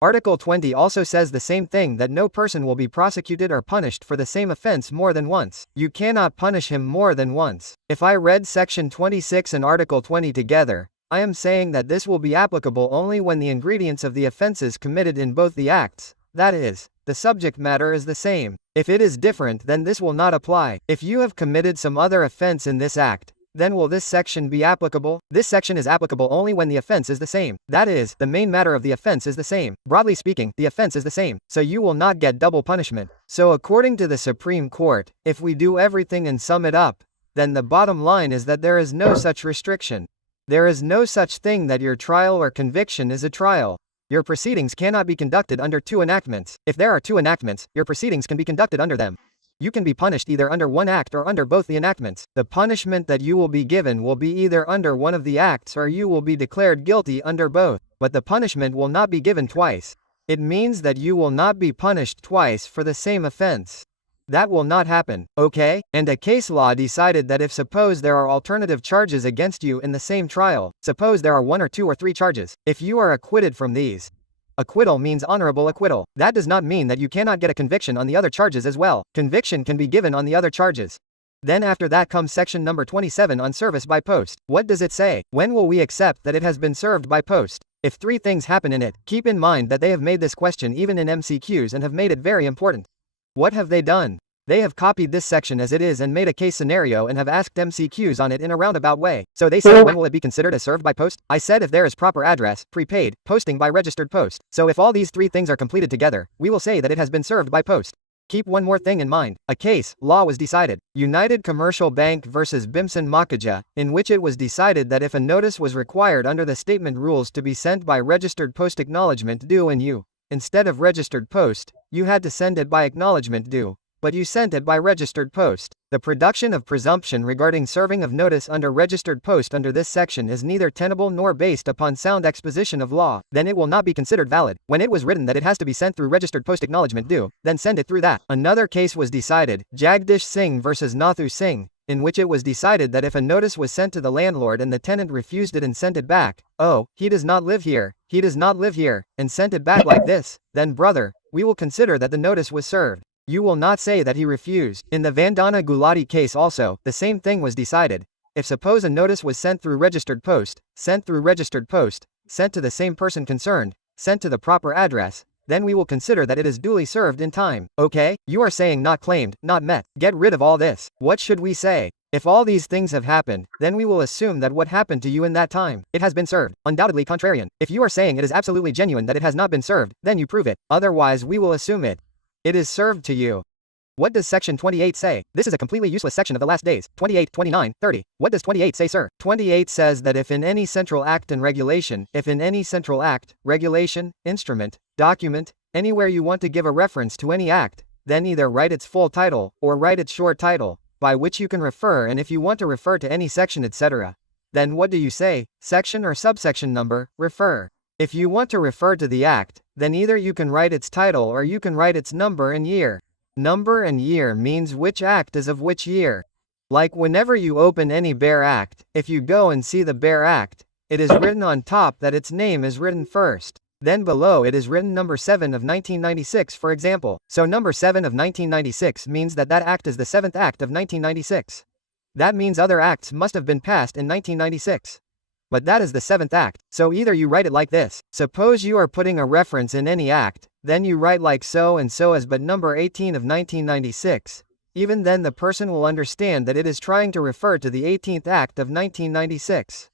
Article 20 also says the same thing, that no person will be prosecuted or punished for the same offense more than once. You cannot punish him more than once. If I read section 26 and article 20 together, I am saying that this will be applicable only when the ingredients of the offenses committed in both the acts, that is, the subject matter is the same. If it is different, then this will not apply. If you have committed some other offense in this act, then will this section be applicable? This section is applicable only when the offense is the same. That is, the main matter of the offense is the same. Broadly speaking, the offense is the same. So you will not get double punishment. So according to the Supreme Court, if we do everything and sum it up, then the bottom line is that there is no such restriction. There is no such thing that your trial or conviction is a trial. Your proceedings cannot be conducted under 2 enactments. If there are 2 enactments, your proceedings can be conducted under them. You can be punished either under one act or under both the enactments. The punishment that you will be given will be either under one of the acts or you will be declared guilty under both. But the punishment will not be given twice. It means that you will not be punished twice for the same offense. That will not happen, okay? And a case law decided that if suppose there are alternative charges against you in the same trial, suppose there are 1 or 2 or 3 charges, if you are acquitted from these, acquittal means honorable acquittal. That does not mean that you cannot get a conviction on the other charges as well. Conviction can be given on the other charges. Then after that comes section number 27 on service by post. What does it say? When will we accept that it has been served by post? If 3 things happen in it, keep in mind that they have made this question even in MCQs and have made it very important. What have they done? They have copied this section as it is and made a case scenario and have asked MCQs on it in a roundabout way. So they said, when will it be considered as served by post? I said if there is proper address, prepaid, posting by registered post. So if all these 3 things are completed together, we will say that it has been served by post. Keep one more thing in mind. A case law was decided. United Commercial Bank versus Bimson Makaja, in which it was decided that if a notice was required under the statement rules to be sent by registered post acknowledgement due and you, instead of registered post, you had to send it by acknowledgement due, but you sent it by registered post. The production of presumption regarding serving of notice under registered post under this section is neither tenable nor based upon sound exposition of law, then it will not be considered valid. When it was written that it has to be sent through registered post acknowledgement due, then send it through that. Another case was decided, Jagdish Singh versus Nathu Singh, in which it was decided that if a notice was sent to the landlord and the tenant refused it and sent it back, oh, he does not live here, he does not live here, and sent it back like this, then brother, we will consider that the notice was served. You will not say that he refused. In the Vandana Gulati case also, the same thing was decided. If suppose a notice was sent through registered post, sent to the same person concerned, sent to the proper address, then we will consider that it is duly served in time. Okay? You are saying not claimed, not met. Get rid of all this. What should we say? If all these things have happened, then we will assume that what happened to you in that time, it has been served. Undoubtedly contrarian. If you are saying it is absolutely genuine that it has not been served, then you prove it. Otherwise we will assume it. It is served to you. What does section 28 say? This is a completely useless section of the last days. 28, 29, 30. What does 28 say, sir? 28 says that if in any central act and regulation, if in any central act, regulation, instrument, document, anywhere you want to give a reference to any act, then either write its full title, or write its short title, by which you can refer, and if you want to refer to any section etc. Then what do you say? Section or subsection number, refer. If you want to refer to the act, then either you can write its title or you can write its number and year. Number and year means which act is of which year. Like whenever you open any Bear Act, if you go and see the Bear Act, it is written on top that its name is written first. Then below it is written number 7 of 1996 for example. So number 7 of 1996 means that that act is the 7th act of 1996. That means other acts must have been passed in 1996. But that is the 7th act, so either you write it like this. Suppose you are putting a reference in any act, then you write like so and so as but number 18 of 1996. Even then the person will understand that it is trying to refer to the 18th act of 1996.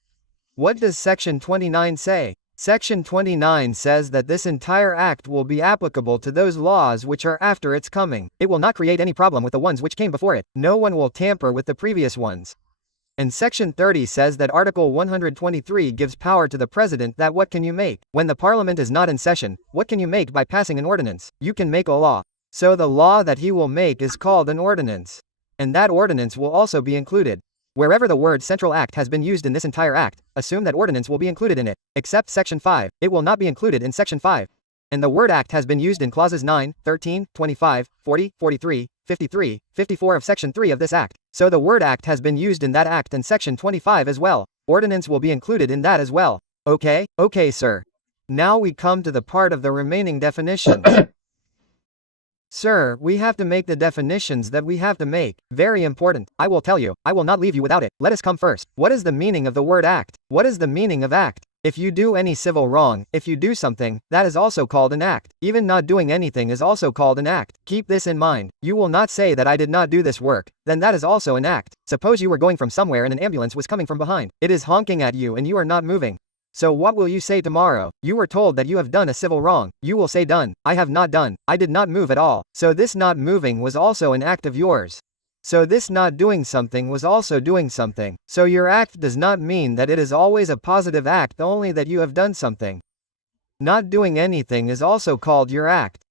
What does section 29 say? Section 29 says that this entire act will be applicable to those laws which are after its coming. It will not create any problem with the ones which came before it. No one will tamper with the previous ones. And section 30 says that article 123 gives power to the president that what can you make? When the parliament is not in session, what can you make by passing an ordinance? You can make a law. So the law that he will make is called an ordinance. And that ordinance will also be included. Wherever the word central act has been used in this entire act, assume that ordinance will be included in it. Except section 5, it will not be included in section 5. And the word act has been used in clauses 9, 13, 25, 40, 43, 53, 54 of section 3 of this act. So the word act has been used in that act and section 25 as well. Ordinance will be included in that as well. Okay? Okay, sir. Now we come to the part of the remaining definitions. Sir, we have to make the definitions that we have to make. Very important. I will tell you. I will not leave you without it. Let us come first. What is the meaning of the word act? What is the meaning of act? If you do any civil wrong, if you do something, that is also called an act. Even not doing anything is also called an act. Keep this in mind. You will not say that I did not do this work, then that is also an act. Suppose you were going from somewhere and an ambulance was coming from behind. It is honking at you and you are not moving. So what will you say tomorrow? You were told that you have done a civil wrong. You will say done. I have not done. I did not move at all. So this not moving was also an act of yours. So this not doing something was also doing something. So your act does not mean that it is always a positive act, only that you have done something. Not doing anything is also called your act.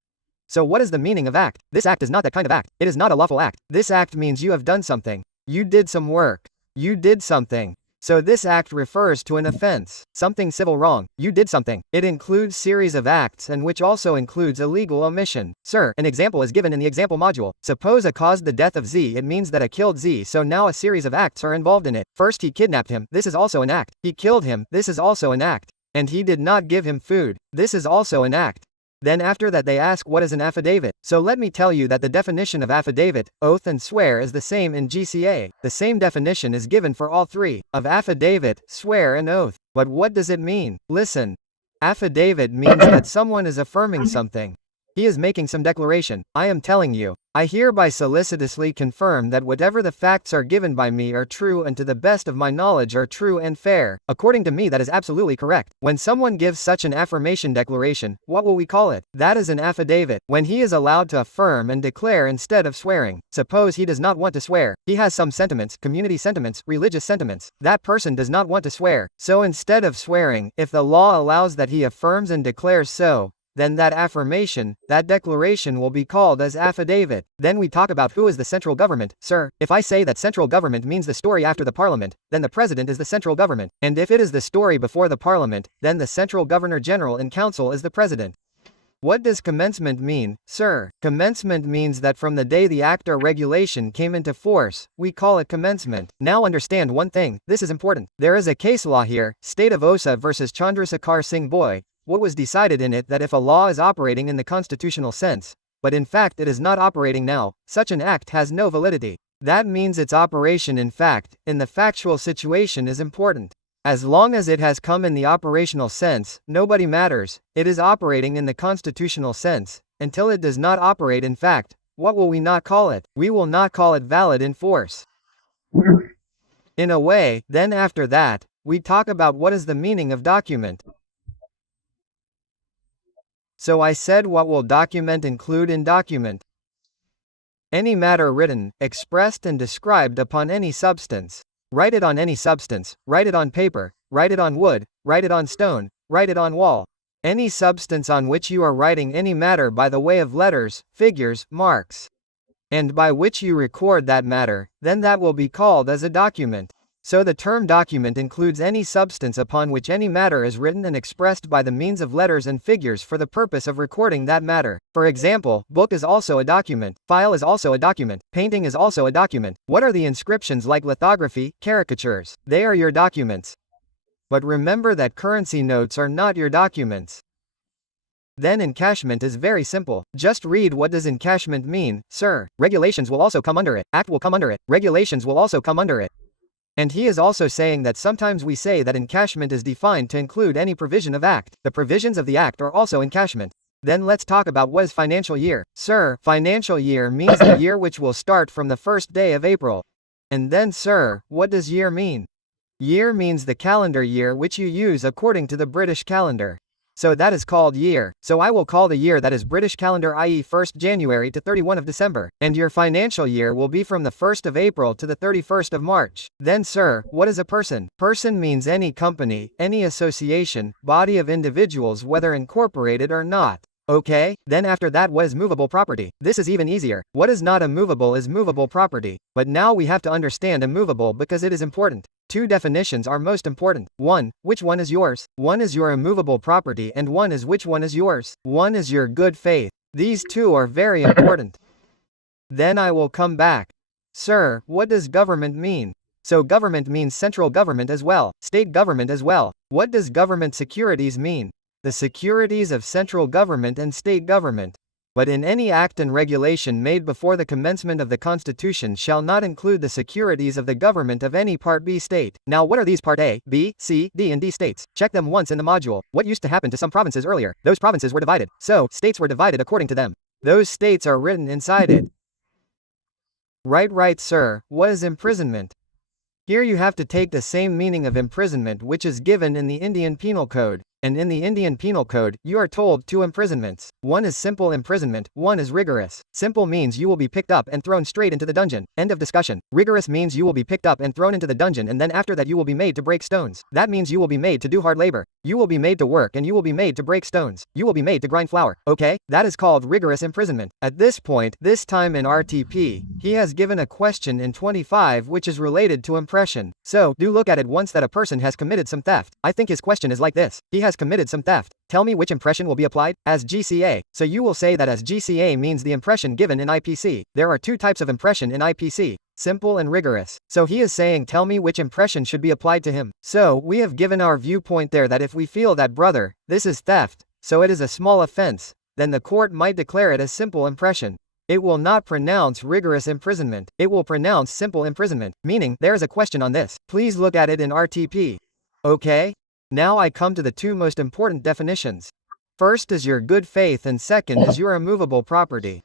So what is the meaning of act? This act is not that kind of act. It is not a lawful act. This act means you have done something. You did some work. You did something. So this act refers to an offense, something civil wrong. You did something. It includes series of acts and which also includes illegal omission. Sir, an example is given in the example module. Suppose A caused the death of Z, it means that A killed Z, so now a series of acts are involved in it. First he kidnapped him, this is also an act. He killed him, this is also an act. And he did not give him food, this is also an act. Then after that they ask what is an affidavit. So let me tell you that the definition of affidavit, oath and swear is the same in GCA. The same definition is given for all three, of affidavit, swear and oath. But what does it mean? Listen. Affidavit means that someone is affirming something. He is making some declaration. I am telling you. I hereby solicitously confirm that whatever the facts are given by me are true and to the best of my knowledge are true and fair. According to me, that is absolutely correct. When someone gives such an affirmation declaration, what will we call it? That is an affidavit. When he is allowed to affirm and declare instead of swearing. Suppose he does not want to swear. He has some sentiments, community sentiments, religious sentiments. That person does not want to swear. So instead of swearing, if the law allows that he affirms and declares so, then that affirmation, that declaration will be called as affidavit. Then we talk about who is the central government. Sir, if I say that central government means the story after the parliament, then the president is the central government. And if it is the story before the parliament, then the central governor general in council is the president. What does commencement mean, sir? Commencement means that from the day the act or regulation came into force, we call it commencement. Now understand one thing, this is important. There is a case law here, State of Osa versus Chandrasekhar Singh Boy. What was decided in it that if a law is operating in the constitutional sense, but in fact it is not operating now, such an act has no validity. That means its operation in fact, in the factual situation is important. As long as it has come in the operational sense, nobody matters, it is operating in the constitutional sense. Until it does not operate in fact, what will we not call it? We will not call it valid in force. In a way, then after that, we talk about what is the meaning of document. So I said what will document include in document? Any matter written, expressed and described upon any substance. Write it on any substance, write it on paper, write it on wood, write it on stone, write it on wall. Any substance on which you are writing any matter by the way of letters, figures, marks, and by which you record that matter, then that will be called as a document. So the term document includes any substance upon which any matter is written and expressed by the means of letters and figures for the purpose of recording that matter. For example, book is also a document, file is also a document, painting is also a document. What are the inscriptions like lithography, caricatures? They are your documents. But remember that currency notes are not your documents. Then encashment is very simple. Just read what does encashment mean, sir. Regulations will also come under it. Act will come under it. Regulations will also come under it. And he is also saying that sometimes we say that encashment is defined to include any provision of act. The provisions of the act are also encashment. Then let's talk about what is financial year. Sir, financial year means the year which will start from the first day of April. And then sir, what does year mean? Year means the calendar year which you use according to the British calendar. So that is called year. So I will call the year that is British calendar, i.e. 1st January to 31 of December. And your financial year will be from the 1st of April to the 31st of March. Then sir, what is a person? Person means any company, any association, body of individuals whether incorporated or not. Okay, then after that, what is movable property? This is even easier. What is not immovable is movable property. But now we have to understand immovable because it is important. Two definitions are most important. One, which one is yours? One is your immovable property and one is which one is yours. One is your good faith. These two are very important. Then I will come back. Sir, what does government mean? So government means central government as well, state government as well. What does government securities mean? The securities of central government and state government. But in any act and regulation made before the commencement of the Constitution shall not include the securities of the government of any Part B state. Now what are these Part A, B, C, D and D states? Check them once in the module. What used to happen to some provinces earlier? Those provinces were divided. So, states were divided according to them. Those states are written inside it. Right, sir. What is imprisonment? Here you have to take the same meaning of imprisonment which is given in the Indian Penal Code. And in the Indian Penal Code, you are told two imprisonments. One is simple imprisonment, one is rigorous. Simple means you will be picked up and thrown straight into the dungeon. End of discussion. Rigorous means you will be picked up and thrown into the dungeon and then after that you will be made to break stones. That means you will be made to do hard labor. You will be made to work and you will be made to break stones. You will be made to grind flour. Okay? That is called rigorous imprisonment. At this point, this time in RTP, he has given a question in 25 which is related to impression. So, do look at it once that a person has committed some theft. I think his question is like this. He has committed some theft. Tell me which impression will be applied? As GCA. So you will say that as GCA means the impression given in IPC. There are two types of impression in IPC. Simple and rigorous. So he is saying tell me which impression should be applied to him. So, we have given our viewpoint there that if we feel that brother, this is theft, so it is a small offense, then the court might declare it as simple impression. It will not pronounce rigorous imprisonment. It will pronounce simple imprisonment, meaning there is a question on this. Please look at it in RTP. Okay? Now I come to the two most important definitions. First is your good faith and second is your immovable property.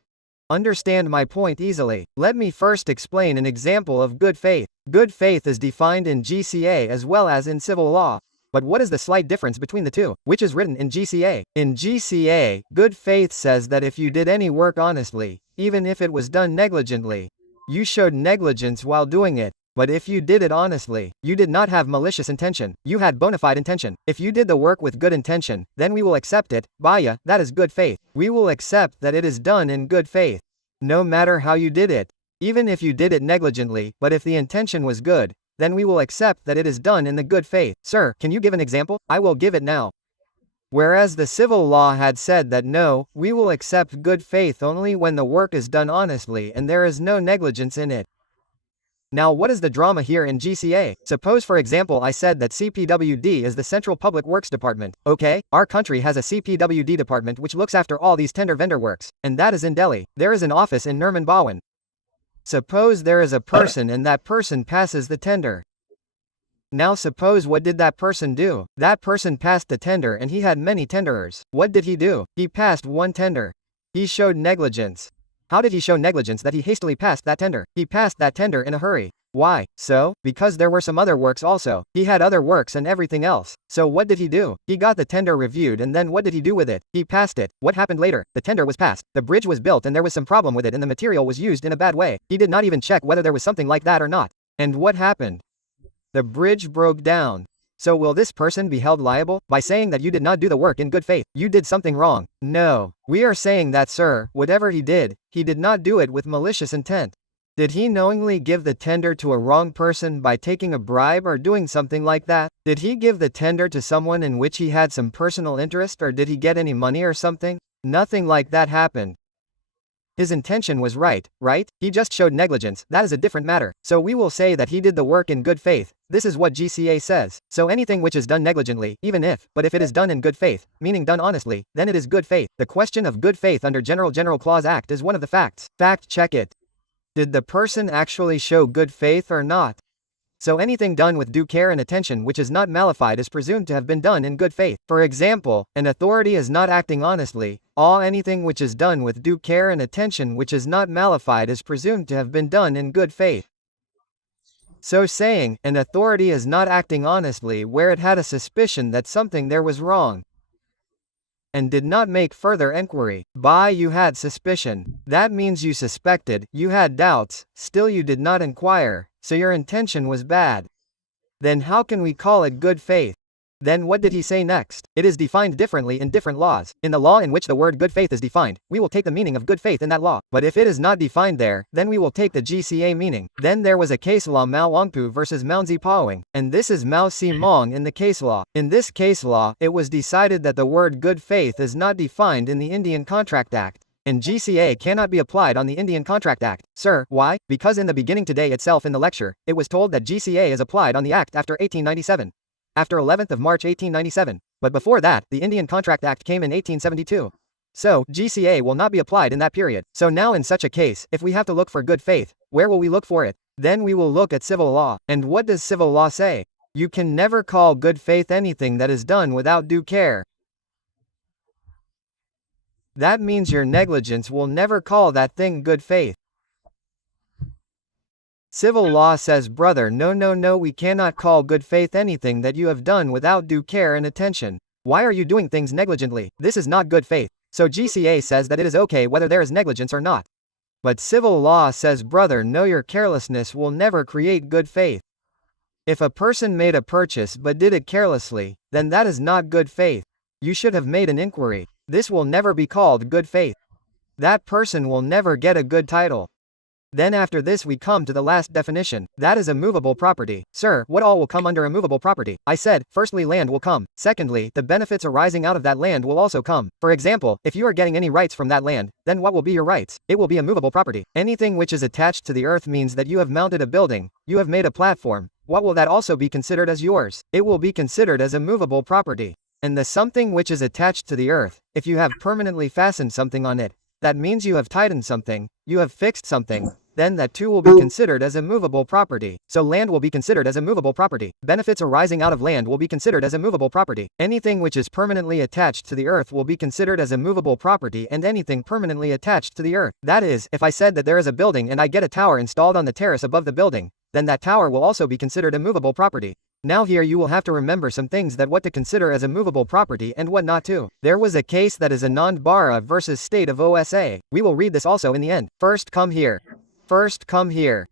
Understand my point easily. Let me first explain an example of good faith. Good faith is defined in GCA as well as in civil law. But what is the slight difference between the two, which is written in GCA? In GCA, good faith says that if you did any work honestly, even if it was done negligently, you showed negligence while doing it. But if you did it honestly, you did not have malicious intention, you had bona fide intention. If you did the work with good intention, then we will accept it, baya, that is good faith. We will accept that it is done in good faith. No matter how you did it. Even if you did it negligently, but if the intention was good, then we will accept that it is done in the good faith. Sir, can you give an example? I will give it now. Whereas the civil law had said that no, we will accept good faith only when the work is done honestly and there is no negligence in it. Now what is the drama here in GCA? Suppose for example I said that CPWD is the Central Public Works Department. Okay, our country has a CPWD department which looks after all these tender vendor works, and that is in Delhi. There is an office in Nirman Bhawan. Suppose there is a person and that person passes the tender. Now suppose what did that person do? That person passed the tender and he had many tenderers. What did he do? He passed one tender. He showed negligence. How did he show negligence that he hastily passed that tender? He passed that tender in a hurry. Why? So, because there were some other works also. He had other works and everything else. So what did he do? He got the tender reviewed and then what did he do with it? He passed it. What happened later? The tender was passed. The bridge was built and there was some problem with it and the material was used in a bad way. He did not even check whether there was something like that or not. And what happened? The bridge broke down. So will this person be held liable? By saying that you did not do the work in good faith, you did something wrong. No. We are saying that sir, whatever he did not do it with malicious intent. Did he knowingly give the tender to a wrong person by taking a bribe or doing something like that? Did he give the tender to someone in which he had some personal interest or did he get any money or something? Nothing like that happened. His intention was right? He just showed negligence, that is a different matter. So we will say that he did the work in good faith. This is what GCA says. So anything which is done negligently, even if, but if it is done in good faith, meaning done honestly, then it is good faith. The question of good faith under General Clause Act is one of the facts. Fact check it. Did the person actually show good faith or not? So anything done with due care and attention which is not malified is presumed to have been done in good faith. For example, an authority is not acting honestly. Anything which is done with due care and attention which is not malified is presumed to have been done in good faith. So saying, an authority is not acting honestly where it had a suspicion that something there was wrong and did not make further enquiry. You had suspicion. That means you suspected, you had doubts, still you did not inquire, so your intention was bad. Then how can we call it good faith? Then what did he say next? It is defined differently in different laws. In the law in which the word good faith is defined, we will take the meaning of good faith in that law. But if it is not defined there, then we will take the GCA meaning. Then there was a case law Mao Wangpu versus Mao Zipawing, and this is Mao Si Mong in the case law. In this case law, it was decided that the word good faith is not defined in the Indian Contract Act. And GCA cannot be applied on the Indian Contract Act. Sir, why? Because in the beginning today itself in the lecture, it was told that GCA is applied on the Act after 1897. After 11th of March 1897. But before that, the Indian Contract Act came in 1872. So, GCA will not be applied in that period. So now in such a case, if we have to look for good faith, where will we look for it? Then we will look at civil law. And what does civil law say? You can never call good faith anything that is done without due care. That means your negligence will never call that thing good faith. Civil law says, brother, no, we cannot call good faith anything that you have done without due care and attention. Why are you doing things negligently? This is not good faith. So GCA says that it is okay whether there is negligence or not. But civil law says, brother, no, your carelessness will never create good faith. If a person made a purchase but did it carelessly, then that is not good faith. You should have made an inquiry. This will never be called good faith. That person will never get a good title. Then after this we come to the last definition. That is immovable property. Sir, what all will come under immovable property? I said, firstly land will come. Secondly, the benefits arising out of that land will also come. For example, if you are getting any rights from that land, then what will be your rights? It will be immovable property. Anything which is attached to the earth means that you have mounted a building, you have made a platform. What will that also be considered as yours? It will be considered as immovable property. And the something which is attached to the earth, if you have permanently fastened something on it, that means you have tightened something, you have fixed something. then that too will be considered as a movable property. So land will be considered as a movable property. Benefits arising out of land will be considered as a movable property. Anything which is permanently attached to the earth will be considered as a movable property, and anything permanently attached to the earth. That is, if I said that there is a building and I get a tower installed on the terrace above the building, then that tower will also be considered a movable property. Now here you will have to remember some things that what to consider as a movable property and what not to. There was a case that is Anand Bara versus State of OSA. We will read this also in the end. First come here. First come here.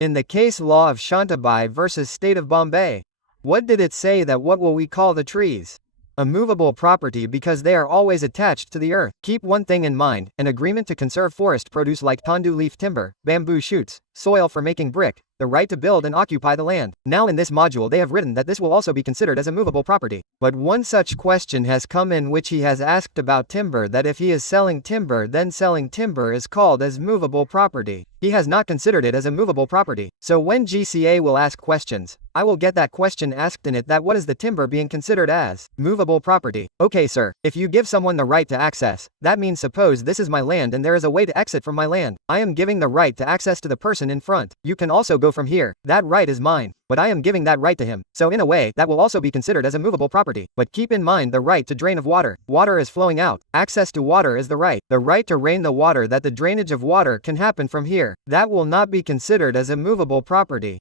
In the case law of Shantabai versus State of Bombay, what did it say that what will we call the trees? A movable property because they are always attached to the earth. Keep one thing in mind, an agreement to conserve forest produce like tandu leaf timber, bamboo shoots, soil for making brick, the right to build and occupy the land. Now in this module they have written that this will also be considered as a movable property. But one such question has come in which he has asked about timber, that if he is selling timber, then selling timber is called as movable property. He has not considered it as a movable property. So when GCA will ask questions, I will get that question asked in it, that what is the timber being considered as movable property. Okay sir, if you give someone the right to access, that means suppose this is my land and there is a way to exit from my land. I am giving the right to access to the person in front. You can also go from here. That right is mine, but I am giving that right to him. So in a way, that will also be considered as a movable property. But keep in mind the right to drain of water. Water is flowing out. Access to water is the right. The right to rain the water, that the drainage of water can happen from here. That will not be considered as a movable property.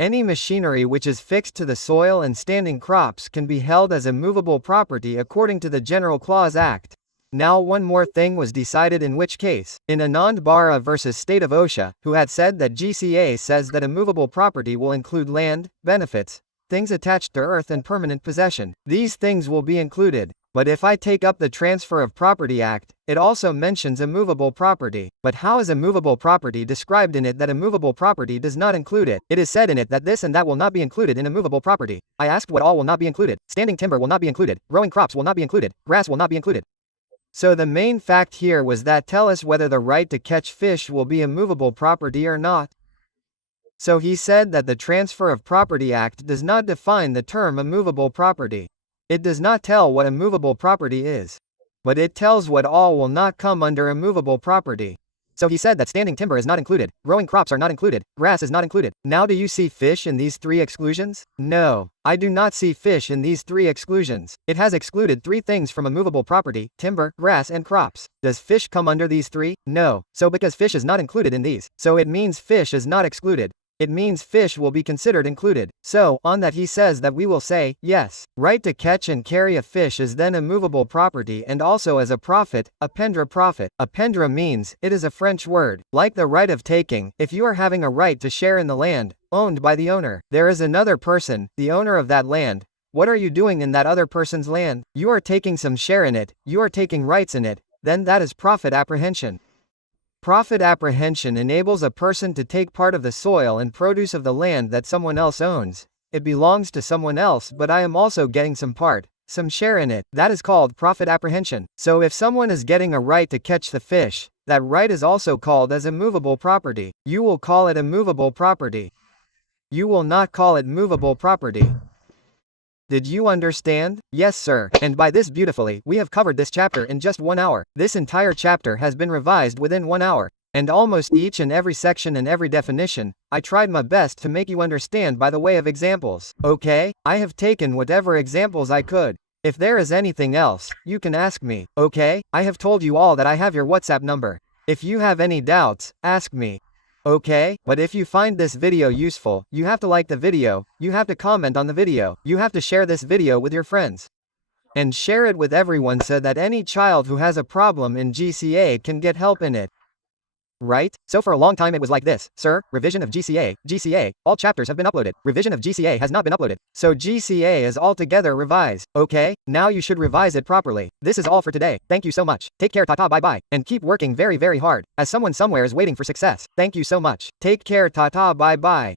Any machinery which is fixed to the soil and standing crops can be held as a movable property according to the General Clause Act. Now one more thing was decided, in which case, in Anand Bara versus State of OSHA, who had said that GCA says that a movable property will include land, benefits, things attached to earth and permanent possession. These things will be included. But if I take up the Transfer of Property Act, it also mentions a movable property. But how is a movable property described in it that a movable property does not include it? It is said in it that this and that will not be included in a movable property. I asked what all will not be included. Standing timber will not be included. Growing crops will not be included. Grass will not be included. So the main fact here was that tell us whether the right to catch fish will be a movable property or not. So he said that the Transfer of Property Act does not define the term a movable property. It does not tell what a movable property is, but it tells what all will not come under a movable property. So he said that standing timber is not included, growing crops are not included, grass is not included. Now do you see fish in these three exclusions? No, I do not see fish in these three exclusions. It has excluded three things from a movable property: timber, grass and crops. Does fish come under these three? No. So because fish is not included in these, so it means fish is not excluded. It means fish will be considered included. So, on that he says that we will say, yes, right to catch and carry a fish is then a movable property, and also as a profit, appendre profit. Appendre means, it is a French word, like the right of taking. If you are having a right to share in the land, owned by the owner, there is another person, the owner of that land. What are you doing in that other person's land? You are taking some share in it, you are taking rights in it, then that is profit apprehension. Profit apprehension enables a person to take part of the soil and produce of the land that someone else owns. It belongs to someone else, but I am also getting some part, some share in it. That is called profit apprehension. So if someone is getting a right to catch the fish, that right is also called as a movable property. You will call it a movable property. You will not call it movable property. Did you understand? Yes sir. And by this beautifully, we have covered this chapter in just 1 hour. This entire chapter has been revised within 1 hour. And almost each and every section and every definition, I tried my best to make you understand by the way of examples. Okay? I have taken whatever examples I could. If there is anything else, you can ask me. Okay? I have told you all that I have your WhatsApp number. If you have any doubts, ask me. Okay? But if you find this video useful, you have to like the video, you have to comment on the video, you have to share this video with your friends. And share it with everyone so that any child who has a problem in GCA can get help in it. Right? So for a long time it was like this, sir, revision of GCA, all chapters have been uploaded, revision of GCA has not been uploaded. So GCA is altogether revised, okay? Now you should revise it properly. This is all for today. Thank you so much. Take care, tata, bye bye. And keep working very, very hard, as someone somewhere is waiting for success. Thank you so much. Take care, tata, bye bye.